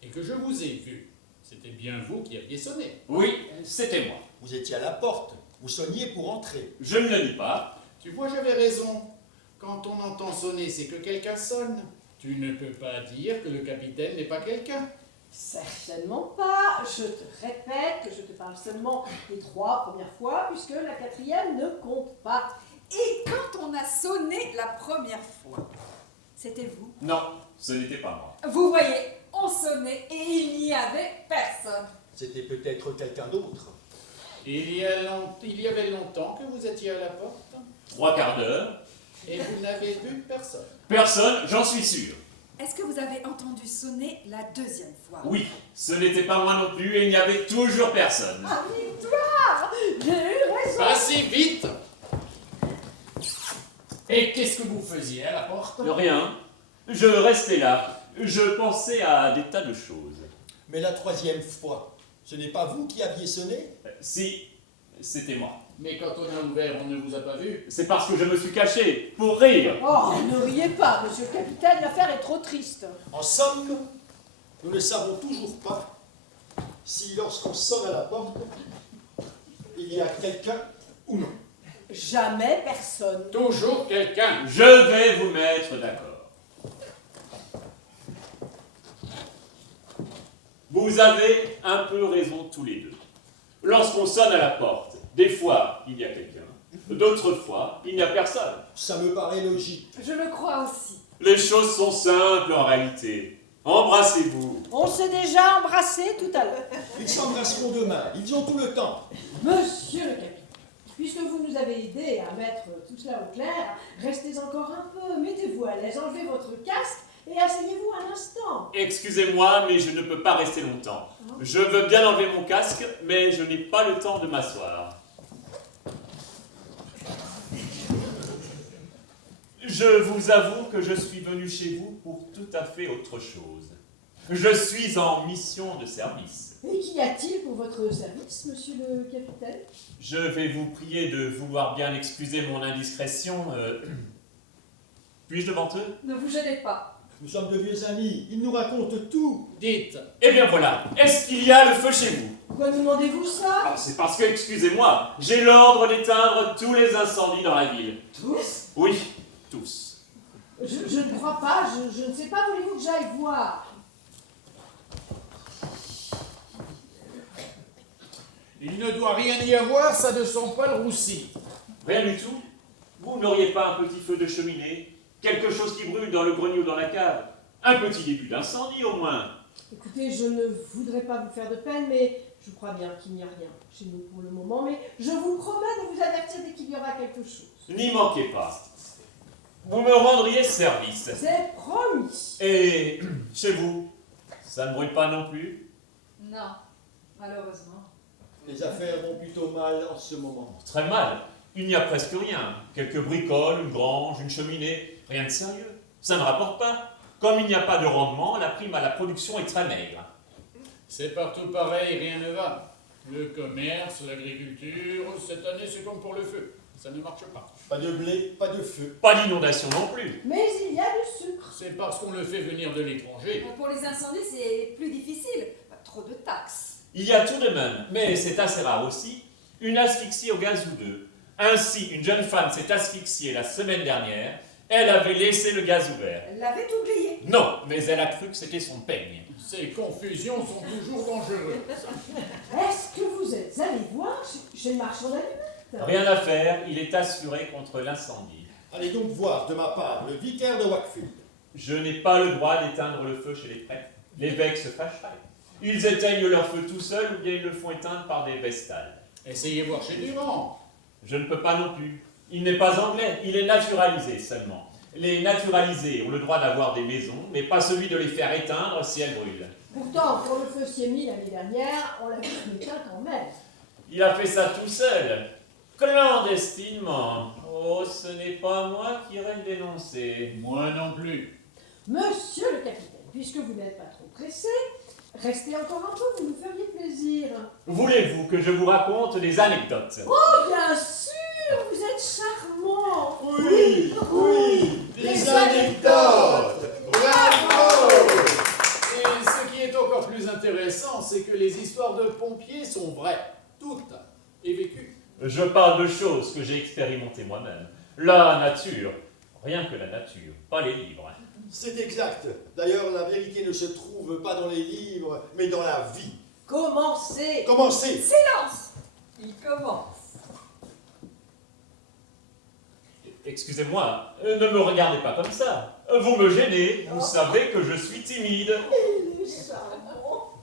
et que je vous ai vu, c'était bien vous qui aviez sonné. Oui, c'était moi. Vous étiez à la porte. Vous sonniez pour entrer. Je ne le dis pas. Tu vois, j'avais raison. Quand on entend sonner, c'est que quelqu'un sonne. Tu ne peux pas dire que le capitaine n'est pas quelqu'un. Certainement pas. Je te répète que je te parle seulement des 3 premières fois, puisque la quatrième ne compte pas. Et quand on a sonné la première fois, c'était vous? Non, ce n'était pas moi. Vous voyez, on sonnait et il n'y avait personne. C'était peut-être quelqu'un d'autre. Il y avait longtemps que vous étiez à la porte 3 quarts d'heure. et vous n'avez vu personne. Personne, j'en suis sûr. Est-ce que vous avez entendu sonner la deuxième fois? Oui, ce n'était pas moi non plus et il n'y avait toujours personne. Ah, victoire! J'ai eu raison! Pas si vite! Et qu'est-ce que vous faisiez à la porte? Rien. Je restais là. Je pensais à des tas de choses. Mais la 3e fois, ce n'est pas vous qui aviez sonné? Si, c'était moi. Mais quand on a ouvert, on ne vous a pas vu. C'est parce que je me suis caché, pour rire. Oh, ne riez pas, monsieur le capitaine, l'affaire est trop triste. En somme, nous ne savons toujours pas si lorsqu'on sonne à la porte, il y a quelqu'un ou non. Jamais personne. Toujours quelqu'un. Je vais vous mettre d'accord. Vous avez un peu raison tous les deux. Lorsqu'on sonne à la porte, des fois, il y a quelqu'un. D'autres fois, il n'y a personne. Ça me paraît logique. Je le crois aussi. Les choses sont simples en réalité. Embrassez-vous. On s'est déjà embrassé tout à l'heure. Ils s'embrasseront demain. Ils ont tout le temps. Monsieur le capitaine, puisque vous nous avez aidé à mettre tout cela au clair, restez encore un peu, mettez-vous à l'aise, enlevez votre casque et asseyez-vous un instant. Excusez-moi, mais je ne peux pas rester longtemps. Je veux bien enlever mon casque, mais je n'ai pas le temps de m'asseoir. Je vous avoue que je suis venu chez vous pour tout à fait autre chose. Je suis en mission de service. Et qu'y a-t-il pour votre service, monsieur le capitaine? Je vais vous prier de vouloir bien excuser mon indiscrétion. Puis-je devant eux? Ne vous gênez pas. Nous sommes de vieux amis. Ils nous racontent tout. Dites, Eh bien voilà, est-ce qu'il y a le feu chez vous? Pourquoi nous demandez-vous ça? Ah, c'est parce que, excusez-moi, j'ai l'ordre d'éteindre tous les incendies dans la ville. Tous? Oui, tous. Je ne crois pas, je ne sais pas, voulez-vous que j'aille voir? il ne doit rien y avoir, ça ne sent pas le roussi. Rien du tout? Vous n'auriez pas un petit feu de cheminée? Quelque chose qui brûle dans le grenier ou dans la cave? Un petit début d'incendie au moins? Écoutez, je ne voudrais pas vous faire de peine, mais je crois bien qu'il n'y a rien chez nous pour le moment, mais je vous promets de vous avertir dès qu'il y aura quelque chose. N'y manquez pas. vous me rendriez service. C'est promis. Et chez vous, ça ne brûle pas non plus? Non, malheureusement. Les affaires vont plutôt mal en ce moment. Très mal. Il n'y a presque rien. Quelques bricoles, une grange, une cheminée, rien de sérieux. Ça ne rapporte pas. Comme il n'y a pas de rendement, la prime à la production est très maigre. C'est partout pareil, rien ne va. Le commerce, l'agriculture, cette année c'est comme pour le feu. Ça ne marche pas. Pas de blé, pas de feu. Pas d'inondation non plus. Mais il y a du sucre. C'est parce qu'on le fait venir de l'étranger. Pour les incendies, c'est plus difficile. Trop de taxes. Il y a tout de même, mais c'est assez rare aussi, une asphyxie au gaz ou deux. Ainsi, une jeune femme s'est asphyxiée la semaine dernière. Elle avait laissé le gaz ouvert. Elle l'avait oublié. Non, mais elle a cru que c'était son peigne. Ces confusions sont toujours dangereuses. Est-ce que vous êtes allé voir chez le marchand d'allumettes? Rien à faire, il est assuré contre l'incendie. Allez donc voir de ma part le vicaire de Wakefield. Je n'ai pas le droit d'éteindre le feu chez les prêtres. L'évêque se fâcherait. Ils éteignent leur feu tout seuls ou bien ils le font éteindre par des vestales. Essayez voir chez Durand. Je ne peux pas non plus. Il n'est pas anglais, il est naturalisé seulement. Les naturalisés ont le droit d'avoir des maisons, mais pas celui de les faire éteindre si elles brûlent. Pourtant, quand le feu s'y est mis l'année dernière, on l'a vu se éteint quand même. Il a fait ça tout seul, clandestinement. Oh, ce n'est pas moi qui irai le dénoncer. Moi non plus. Monsieur le capitaine, puisque vous n'êtes pas trop pressé, restez encore un peu, vous nous feriez plaisir. Voulez-vous que je vous raconte des anecdotes? Oh, bien sûr, vous êtes charmant. Oui, oui, des anecdotes. Bravo! Et ce qui est encore plus intéressant, c'est que les histoires de pompiers sont vraies, toutes, et vécues. Je parle de choses que j'ai expérimentées moi-même. La nature, rien que la nature, pas les livres. C'est exact. D'ailleurs, la vérité ne se trouve pas dans les livres, mais dans la vie. Commencez. Commencez. Silence. Il commence. Excusez-moi, ne me regardez pas comme ça. Vous me gênez, vous savez que je suis timide. Il est charmant.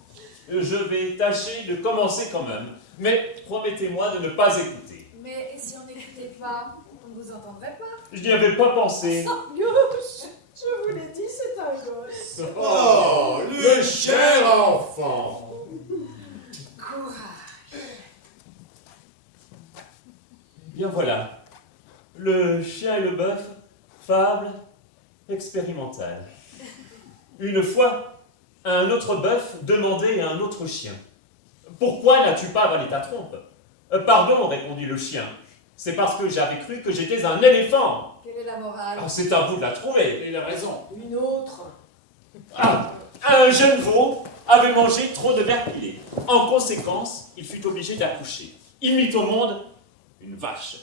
Je vais tâcher de commencer quand même, mais promettez-moi de ne pas écouter. Mais si on n'écoutait pas, on ne vous entendrait pas. Je n'y avais pas pensé. Gosse, je vous l'ai dit, c'est un gosse. Oh, le cher enfant. Courage. Bien voilà. Le chien et le bœuf, fable expérimentale. Une fois, un autre bœuf demandait à un autre chien: « Pourquoi n'as-tu pas avalé ta trompe ?»« Pardon, répondit le chien, c'est parce que j'avais cru que j'étais un éléphant. » Quelle est la morale? Ah, c'est à vous de la trouver. Il a raison. Une autre. Ah, un jeune veau avait mangé trop de verre pilé. En conséquence, il fut obligé d'accoucher. Il mit au monde une vache.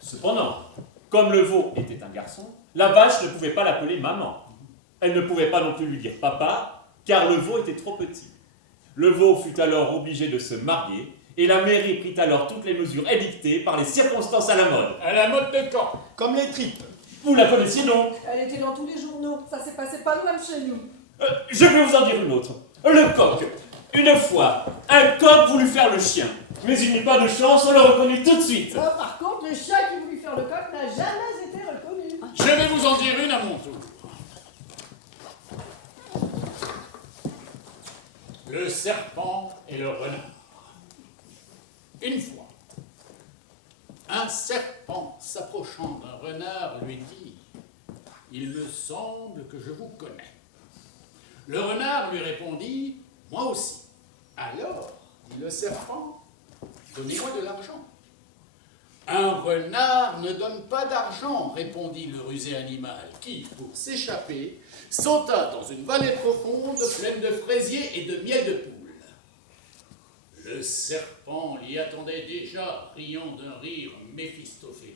Cependant, comme le veau était un garçon, la vache ne pouvait pas l'appeler maman. Elle ne pouvait pas non plus lui dire papa, car le veau était trop petit. Le veau fut alors obligé de se marier, et la mairie prit alors toutes les mesures édictées par les circonstances à la mode. À la mode de quand? Comme les tripes. Vous la connaissiez donc? Elle était dans tous les journaux. Ça s'est passé pas loin de chez nous. Je vais vous en dire une autre. Le coq. Une fois, un coq voulut faire le chien. Mais il n'eut pas de chance, on le reconnut tout de suite. Par contre, le chien qui voulut faire le coq n'a jamais été reconnu. Je vais vous en dire une à mon tour. Le serpent et le renard. Une fois, un serpent s'approchant d'un renard lui dit: « Il me semble que je vous connais. » Le renard lui répondit: « Moi aussi. » Alors, dit le serpent, « Donnez-moi de l'argent. » « Un renard ne donne pas d'argent, répondit le rusé animal, qui, pour s'échapper, sauta dans une vallée profonde pleine de fraisiers et de miel de poule. Le serpent l'y attendait déjà, riant d'un rire méphistophélique.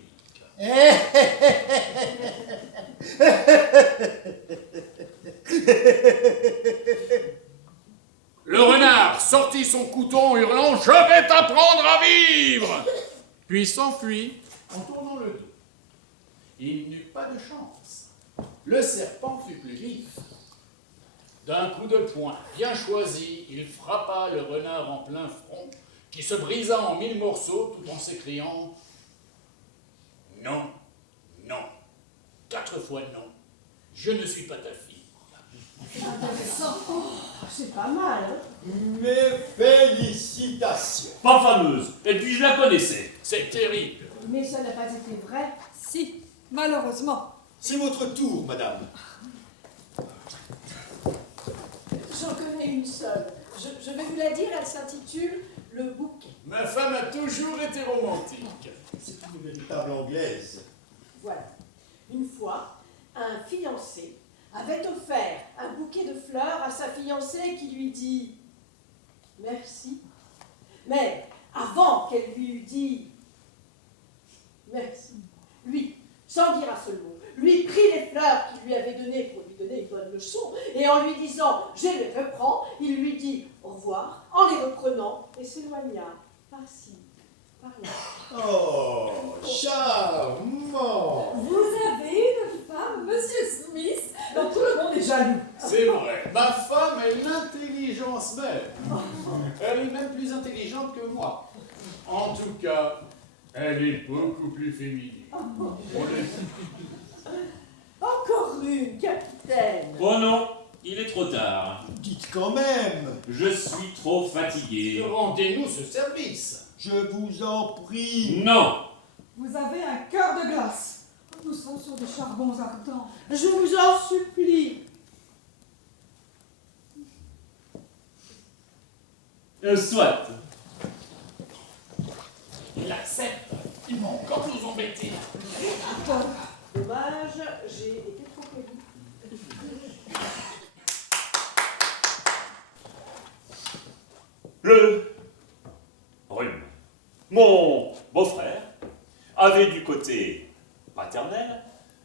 Le renard sortit son couteau en hurlant: « Je vais t'apprendre à vivre !» Puis s'enfuit en tournant le dos. Il n'eut pas de chance. Le serpent fut plus vif. D'un coup de poing bien choisi, il frappa le renard en plein front, qui se brisa en 1000 morceaux tout en s'écriant: « Non, non, 4 fois non. Je ne suis pas ta fille. Oh, c'est pas mal, hein? Mes félicitations. Pas fameuse. Et puis je la connaissais. C'est terrible. Mais ça n'a pas été vrai. Si, malheureusement. C'est votre tour, madame. J'en connais une seule. Je vais vous la dire, elle s'intitule Le bouquet. Ma femme a toujours été romantique. C'est une véritable anglaise. Voilà. Une fois, un fiancé avait offert un bouquet de fleurs à sa fiancée qui lui dit « Merci ». Mais avant qu'elle lui eût dit « Merci », lui, sans dire un seul mot, lui prit les fleurs qu'il lui avait données pour lui donner une bonne leçon, et en lui disant « Je les reprends », il lui dit au revoir en les reprenant et s'éloigna par-ci, par-là. Oh, charmant. Vous avez une femme, Monsieur Smith, dont tout le monde est jaloux. C'est vrai. Ma femme est l'intelligence même. Elle est même plus intelligente que moi. En tout cas, elle est beaucoup plus féminine. On le dit. Encore une, capitaine. Oh non, il est trop tard. Dites quand même. Je suis trop fatigué. Rendez-nous ce service. Je vous en prie. Non. Vous avez un cœur de glace. Nous sommes sur des charbons ardents. Je vous en supplie. Soit. Il accepte. Ils vont encore nous embêter. Dommage, j'ai été trop poli. Le rhume. Mon beau-frère avait du côté paternel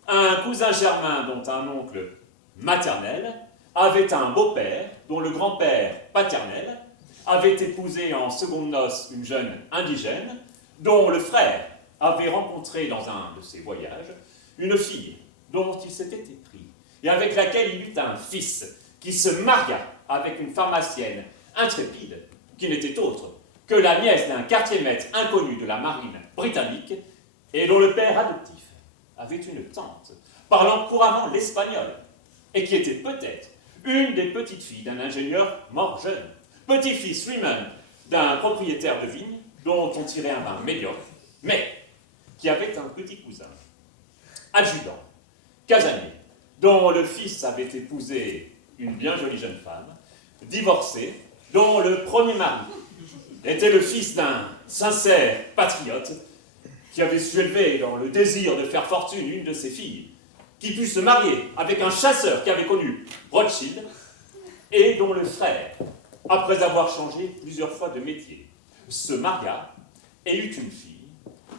un cousin germain dont un oncle maternel avait un beau-père dont le grand-père paternel avait épousé en seconde noces une jeune indigène dont le frère avait rencontré dans un de ses voyages une fille dont il s'était épris et avec laquelle il eut un fils qui se maria avec une pharmacienne intrépide qui n'était autre que la nièce d'un quartier-maître inconnu de la marine britannique et dont le père adoptif avait une tante parlant couramment l'espagnol et qui était peut-être une des petites filles d'un ingénieur mort jeune, petit-fils lui-même d'un propriétaire de vigne dont on tirait un vin médiocre, mais qui avait un petit cousin, adjudant, casanier, dont le fils avait épousé une bien jolie jeune femme, divorcée, dont le premier mari était le fils d'un sincère patriote qui avait su élever dans le désir de faire fortune une de ses filles, qui put se marier avec un chasseur qui avait connu Rothschild, et dont le frère, après avoir changé plusieurs fois de métier, se maria et eut une fille,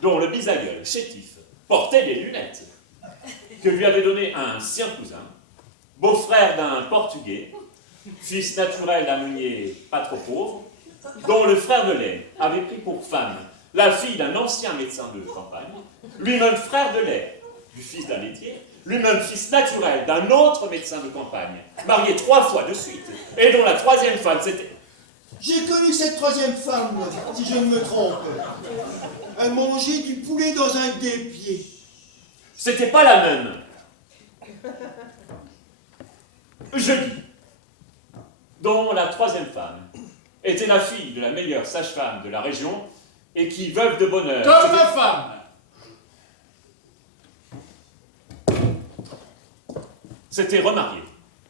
dont le bisaïeul, chétif, portait des lunettes, que lui avait donné un sien cousin, beau-frère d'un Portugais, fils naturel d'un meunier pas trop pauvre, dont le frère de lait avait pris pour femme la fille d'un ancien médecin de campagne, lui-même frère de lait du fils d'un laitier, lui-même fils naturel d'un autre médecin de campagne, marié 3 fois de suite, et dont la 3e femme c'était... J'ai connu cette 3e femme, si je ne me trompe. Elle mangeait du poulet dans un guêpier. C'était pas la même. Je dis, dont la 3e femme était la fille de la meilleure sage-femme de la région et qui, veuve de bonheur... Comme ma femme. s'était remariée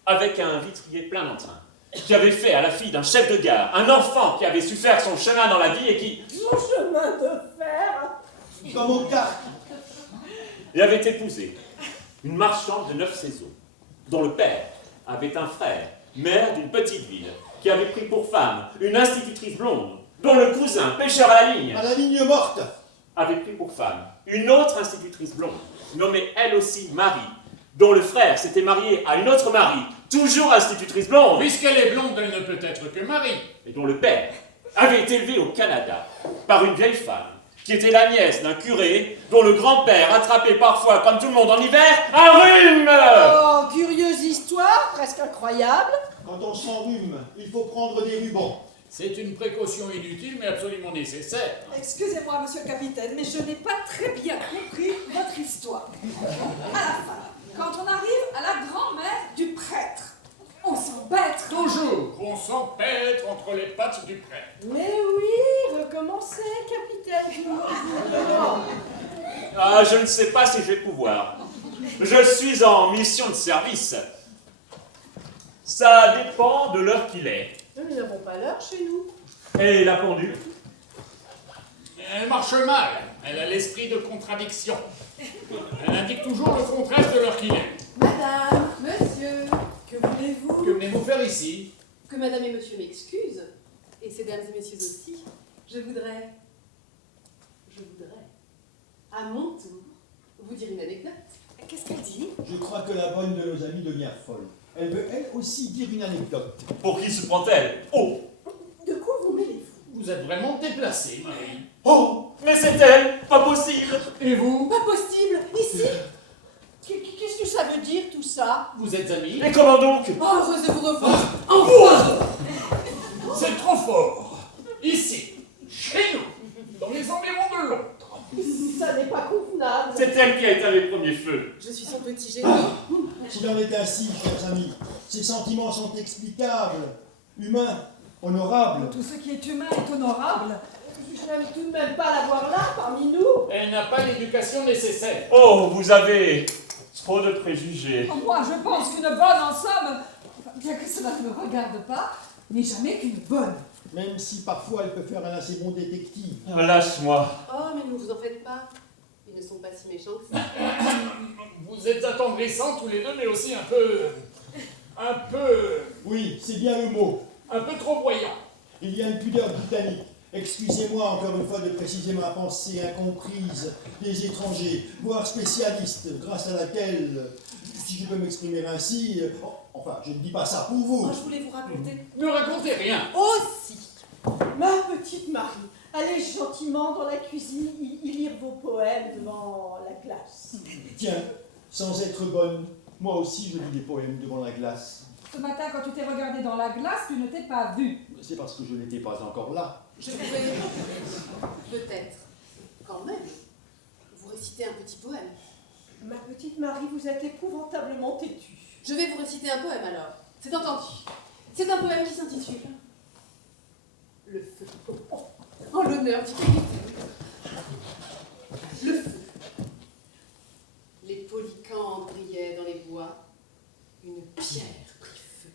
avec un vitrier plein d'entrain, qui avait fait à la fille d'un chef de gare un enfant qui avait su faire son chemin dans la vie et qui... Son chemin de fer. Comme au cartes. et avait épousé une marchande de 9 saisons, dont le père avait un frère, maire d'une petite ville, qui avait pris pour femme une institutrice blonde, dont le cousin, pêcheur à la ligne morte, avait pris pour femme une autre institutrice blonde, nommée elle aussi Marie, dont le frère s'était marié à une autre Marie, toujours institutrice blonde, Puisqu'elle est blonde, elle ne peut être que Marie. et dont le père avait été élevé au Canada par une vieille femme, qui était la nièce d'un curé, dont le grand-père attrapait parfois, comme tout le monde en hiver, un rhume. Oh, curieuse histoire, presque incroyable. Quand on s'enrhume, il faut prendre des rubans. C'est une précaution inutile, mais absolument nécessaire. Excusez-moi, monsieur le capitaine, mais je n'ai pas très bien compris votre histoire. À la fin, trempette entre les pattes du prêtre. Mais oui, recommencez, capitaine. Ah, je ne sais pas si je vais pouvoir. Je suis en mission de service. Ça dépend de l'heure qu'il est. Nous n'avons pas l'heure chez nous. Et la pendule? Elle marche mal. Elle a l'esprit de contradiction. Elle indique toujours le contraire de l'heure qu'il est. Madame, monsieur, que voulez-vous? Que venez-vous faire ici? Que madame et monsieur m'excusent, et ces dames et messieurs aussi. Je voudrais, à mon tour, vous dire une anecdote. Qu'est-ce qu'elle dit? Je crois que la bonne de nos amies devient folle. Elle veut elle aussi dire une anecdote. Pour qui se prend-elle? Oh! De quoi vous mêlez-vous? Vous êtes vraiment déplacée, Marie. Oh! Mais c'est elle! Pas possible! Et vous? Pas possible, ici. Qu'est-ce que ça veut dire tout ça? Vous êtes amis? Mais comment donc? Oh, heureuse de vous revoir. Enfin! C'est trop fort. Ici, chez nous, dans les environs de Londres. Ça n'est pas convenable. C'est elle qui a éteint les premiers feux. Je suis son petit génie. S'il en est ainsi, chers amis, ces sentiments sont explicables, humains, honorables. Tout ce qui est humain est honorable. Je n'aime tout de même pas la voir là, parmi nous. Elle n'a pas l'éducation nécessaire. Oh, vous avez trop de préjugés. Moi, je pense qu'une bonne, en somme, enfin, bien que cela ne me regarde pas, n'est jamais qu'une bonne. Même si parfois elle peut faire un assez bon détective. Lâche-moi. Oh, mais ne vous en faites pas. Ils ne sont pas si méchants que ça. Vous êtes attendrissants tous les deux, mais aussi un peu Oui, c'est bien le mot. trop voyants. Il y a une pudeur britannique. Excusez-moi encore une fois de préciser ma pensée incomprise des étrangers, voire spécialistes, grâce à laquelle, si je peux m'exprimer ainsi, enfin, je ne dis pas ça pour vous. Oh, je voulais vous raconter. Ne racontez rien. Aussi. Ma petite Marie, allez gentiment dans la cuisine y lire vos poèmes devant la glace. Tiens, sans être bonne, moi aussi je lis des poèmes devant la glace. Ce matin, quand tu t'es regardé dans la glace, tu ne t'es pas vu. C'est parce que je n'étais pas encore là. Je pouvais peut-être, quand même, vous réciter un petit poème. Ma petite Marie, vous êtes épouvantablement têtue. Je vais vous réciter un poème alors. C'est entendu. C'est un poème qui s'intitule Le feu. En l'honneur du capitaine. Le feu. Les polycans brillaient dans les bois. Une pierre prit feu.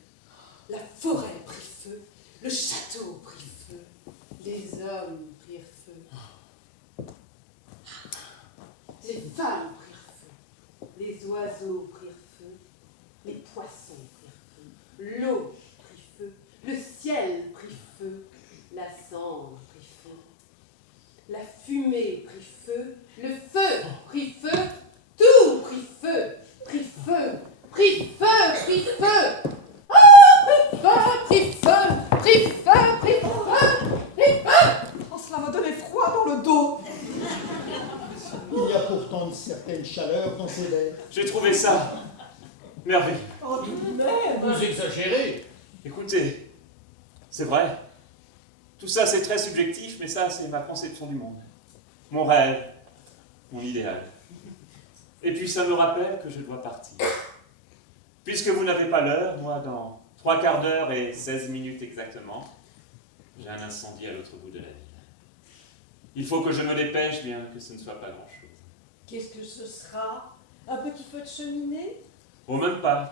La forêt prit feu. Le château prit feu. Les hommes prirent feu. Les femmes prirent feu. Les oiseaux prirent feu. Les poissons prirent feu. L'eau prit feu. Le ciel prit feu. La cendre prit feu. La fumée prit feu. Le feu prit feu. Tout prit feu. Prit feu. Prit feu. Prit feu. Prit feu. Prit feu. Prit feu. Prit feu. Prit feu. Oh, cela m'a donné froid dans le dos. Il y a pourtant une certaine chaleur dans ces vers. J'ai trouvé ça merveilleux. Oh, tout de même. Vous exagérez. Écoutez, c'est vrai. Tout ça, c'est très subjectif, mais ça, c'est ma conception du monde. Mon rêve, mon idéal. Et puis, ça me rappelle que je dois partir. Puisque vous n'avez pas l'heure, moi, dans 3/4 d'heure et 16 minutes exactement, j'ai un incendie à l'autre bout de la ville. Il faut que je me dépêche, bien que ce ne soit pas grand-chose. Qu'est-ce que ce sera? Un petit feu de cheminée? Oh, même pas.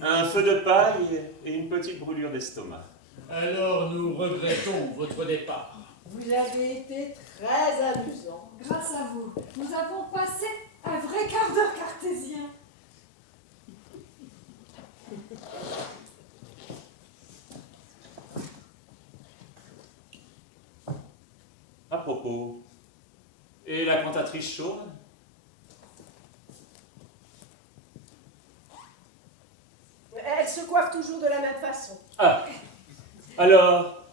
Un feu de paille et une petite brûlure d'estomac. Alors nous regrettons votre départ. Vous avez été très amusant. Grâce à vous, nous avons passé un vrai quart d'heure cartésien. À propos, et la cantatrice chaude? Elle se coiffe toujours de la même façon. Ah, alors,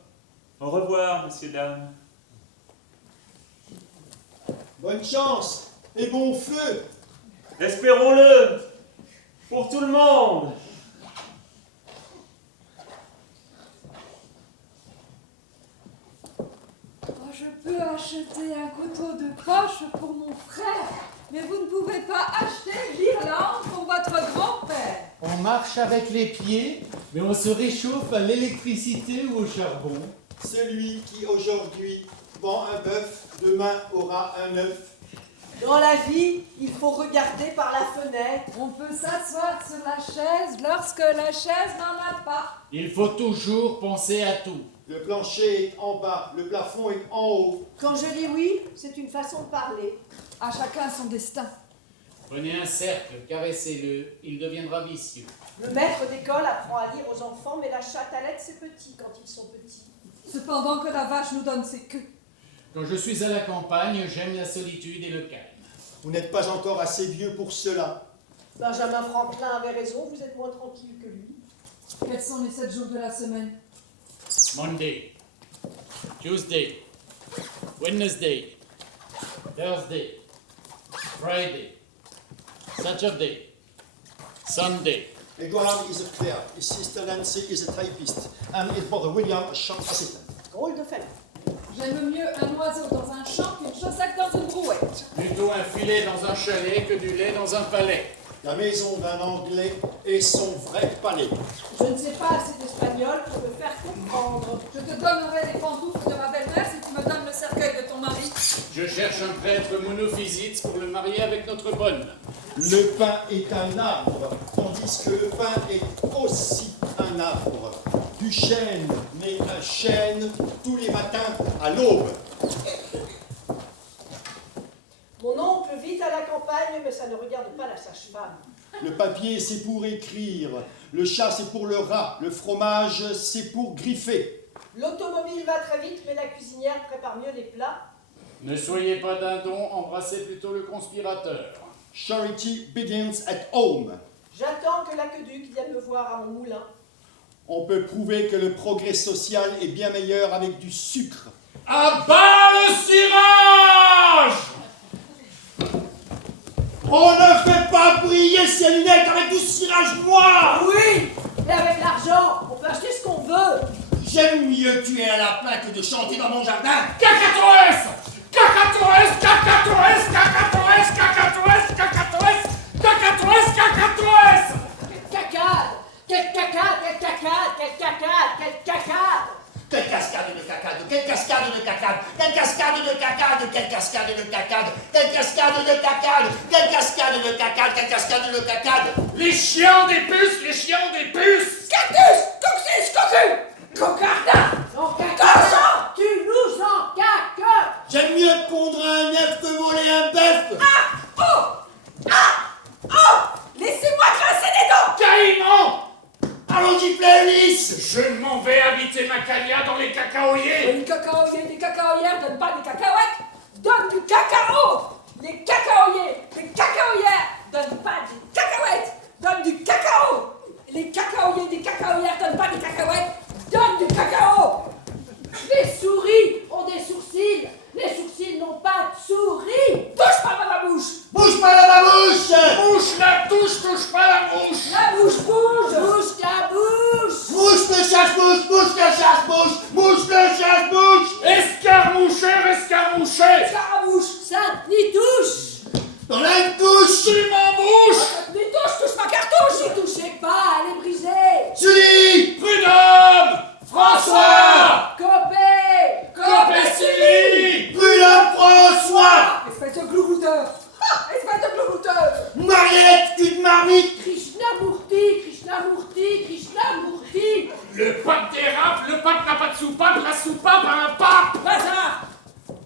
au revoir, messieurs, dames. Bonne chance et bon feu. Espérons-le, pour tout le monde. Oh, je peux acheter un couteau de poche pour mon frère, mais vous ne pouvez pas acheter l'Irlande pour votre grand-père. On marche avec les pieds, mais on se réchauffe à l'électricité ou au charbon. Celui qui aujourd'hui vend un bœuf, demain aura un œuf. Dans la vie, il faut regarder par la fenêtre. On peut s'asseoir sur la chaise lorsque la chaise n'en a pas. Il faut toujours penser à tout. Le plancher est en bas, le plafond est en haut. Quand je dis oui, c'est une façon de parler. À chacun son destin. Prenez un cercle, caressez-le, il deviendra vicieux. Le maître d'école apprend à lire aux enfants, mais la chatte à lait, c'est petit quand ils sont petits. Cependant que la vache nous donne ses queues. Quand je suis à la campagne, j'aime la solitude et le calme. Vous n'êtes pas encore assez vieux pour cela. Benjamin Franklin avait raison, vous êtes moins tranquille que lui. Quels sont les 7 jours de la semaine? Monday, Tuesday, Wednesday, Thursday, Friday, Saturday, Sunday. Edward is a clerk, his sister Nancy is a typist, and his brother William a shop assistant. Drôle de fait. J'aime mieux un oiseau dans un champ qu'une chaussette dans une brouette. Plutôt un filet dans un chalet que du lait dans un palais. La maison d'un Anglais est son vrai palais. Je ne sais pas assez d'espagnol pour me faire comprendre. Je te donnerai les pantoufles de ma belle-mère si tu me donnes le cercueil de ton mari. Je cherche un prêtre monophysite pour le marier avec notre bonne. Le pain est un arbre, tandis que le pain est aussi un arbre. Du chêne naît un chêne tous les matins à l'aube. Mon oncle vit à la campagne, mais ça ne regarde pas la sage-femme. Le papier, c'est pour écrire. Le chat, c'est pour le rat. Le fromage, c'est pour griffer. L'automobile va très vite, mais la cuisinière prépare mieux les plats. Ne soyez pas dindon, embrassez plutôt le conspirateur. Charity begins at home. J'attends que l'aqueduc vienne me voir à mon moulin. On peut prouver que le progrès social est bien meilleur avec du sucre. À bas le cirage! On ne fait pas briller ses lunettes avec du cirage noir! Oui, et avec l'argent, on peut acheter ce qu'on veut. J'aime mieux tuer à la plaque que de chanter dans mon jardin. Cacatoès! Cacatoès! Cacatoès! Cacatoès! Cacatoès! Cacatoès! Cacatoès! Cacatoès! Quelle cacade! Quelle cacade! Quelle cacade! Quelle cacade! Quelle cacade! Quelle cascade de cacade! Quelle cascade de cacade! Quelle cascade de cacade! Quelle cascade de cacade! Quelle cascade de cacade! Quelle cascade de cacade! Quelle cascade de cacade! Les chiens des puces! Les chiens des puces! Cactus! Coccyx! Cocu! Cocarda! Cochon! Tu nous en caques! J'aime mieux pondre un œuf que voler un bœuf! Laissez-moi grincer les dents! Caïman! Allons gifler Ulysse! Je m'en vais habiter ma calia dans les cacaoyers! Les cacaoyers, les cacaoyères donnent pas des cacahuètes, donnent du cacao! Les cacaoyers, les cacaoyères donnent pas des cacahuètes, donnent du cacao! Les cacaoyers, les cacaoyères donnent pas des cacahuètes, donnent du cacao! Les souris ont des sourcils, les sourcils n'ont pas de souris! Touche pas à ma bouche! Bouge pas la babouche! Bouche la touche, touche pas la bouche! La bouche bouge! Bouge ta bouche! Bouge le chasse-bouche! Bouge le chasse-bouche! Bouge le chasse-bouche! Escarmoucheur, escarmouché! Scaramouche, sainte ni touche! Dans la touche! Tu m'embouches! Ni touche ma cartouche! N'y touchez pas, elle est brisée! Sully! Prud'homme! François! Copé! Copé-Silly! Prud'homme François! Espèce de glouglouteur! Espèce de glouglouteur! Mariette, cul de marmite! Krishnamurti! Krishnamurti! Krishnamurti! Le pape dérape, le pape n'a pas de soupape, la soupape a un pape! Bazar!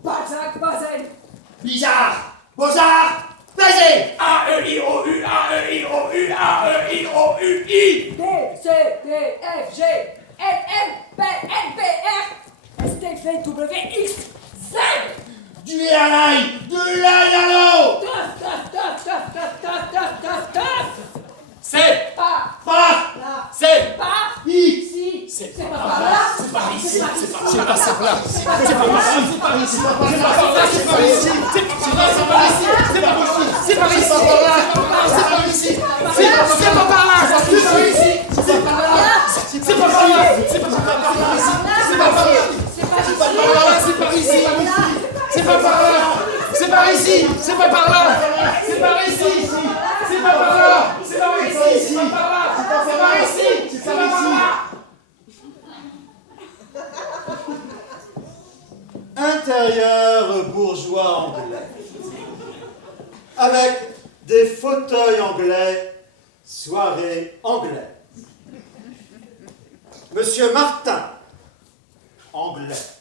Balzac, Bazel! Bizarre! Beaux-Arts! Basé! A-E-I-O-U, A-E-I-O-U, A-E-I-O-U-I! D, C, D, F, G, L, M, P, N, P, R, S, T, V, W, X, Z! Du lait à l'ail! De l'ail à l'eau! Teuf, teuf, teuf, teuf, teuf, teuf, teuf, teuf, teuf! C'est! Pas Pas! là! C'est! Pas I! ici! C'est pas par là! C'est par ici! C'est pas ça là! C'est pas ici! C'est par ici! C'est pas par là! C'est par ici! C'est pas par ici! C'est pas possible! C'est par ici! C'est par là! C'est par ici! C'est pas par là! C'est par ici! C'est par là! C'est pas par là! C'est pas par là! C'est pas par là! C'est pas par là! C'est par ici! C'est pas par là! C'est par ici! C'est pas par là! C'est par ici! C'est pas par là! C'est par ici! C'est pas par là! c'est par ici. C'est par ici. Intérieur bourgeois anglais. Avec des fauteuils anglais, soirée anglaise. Monsieur Martin, anglais.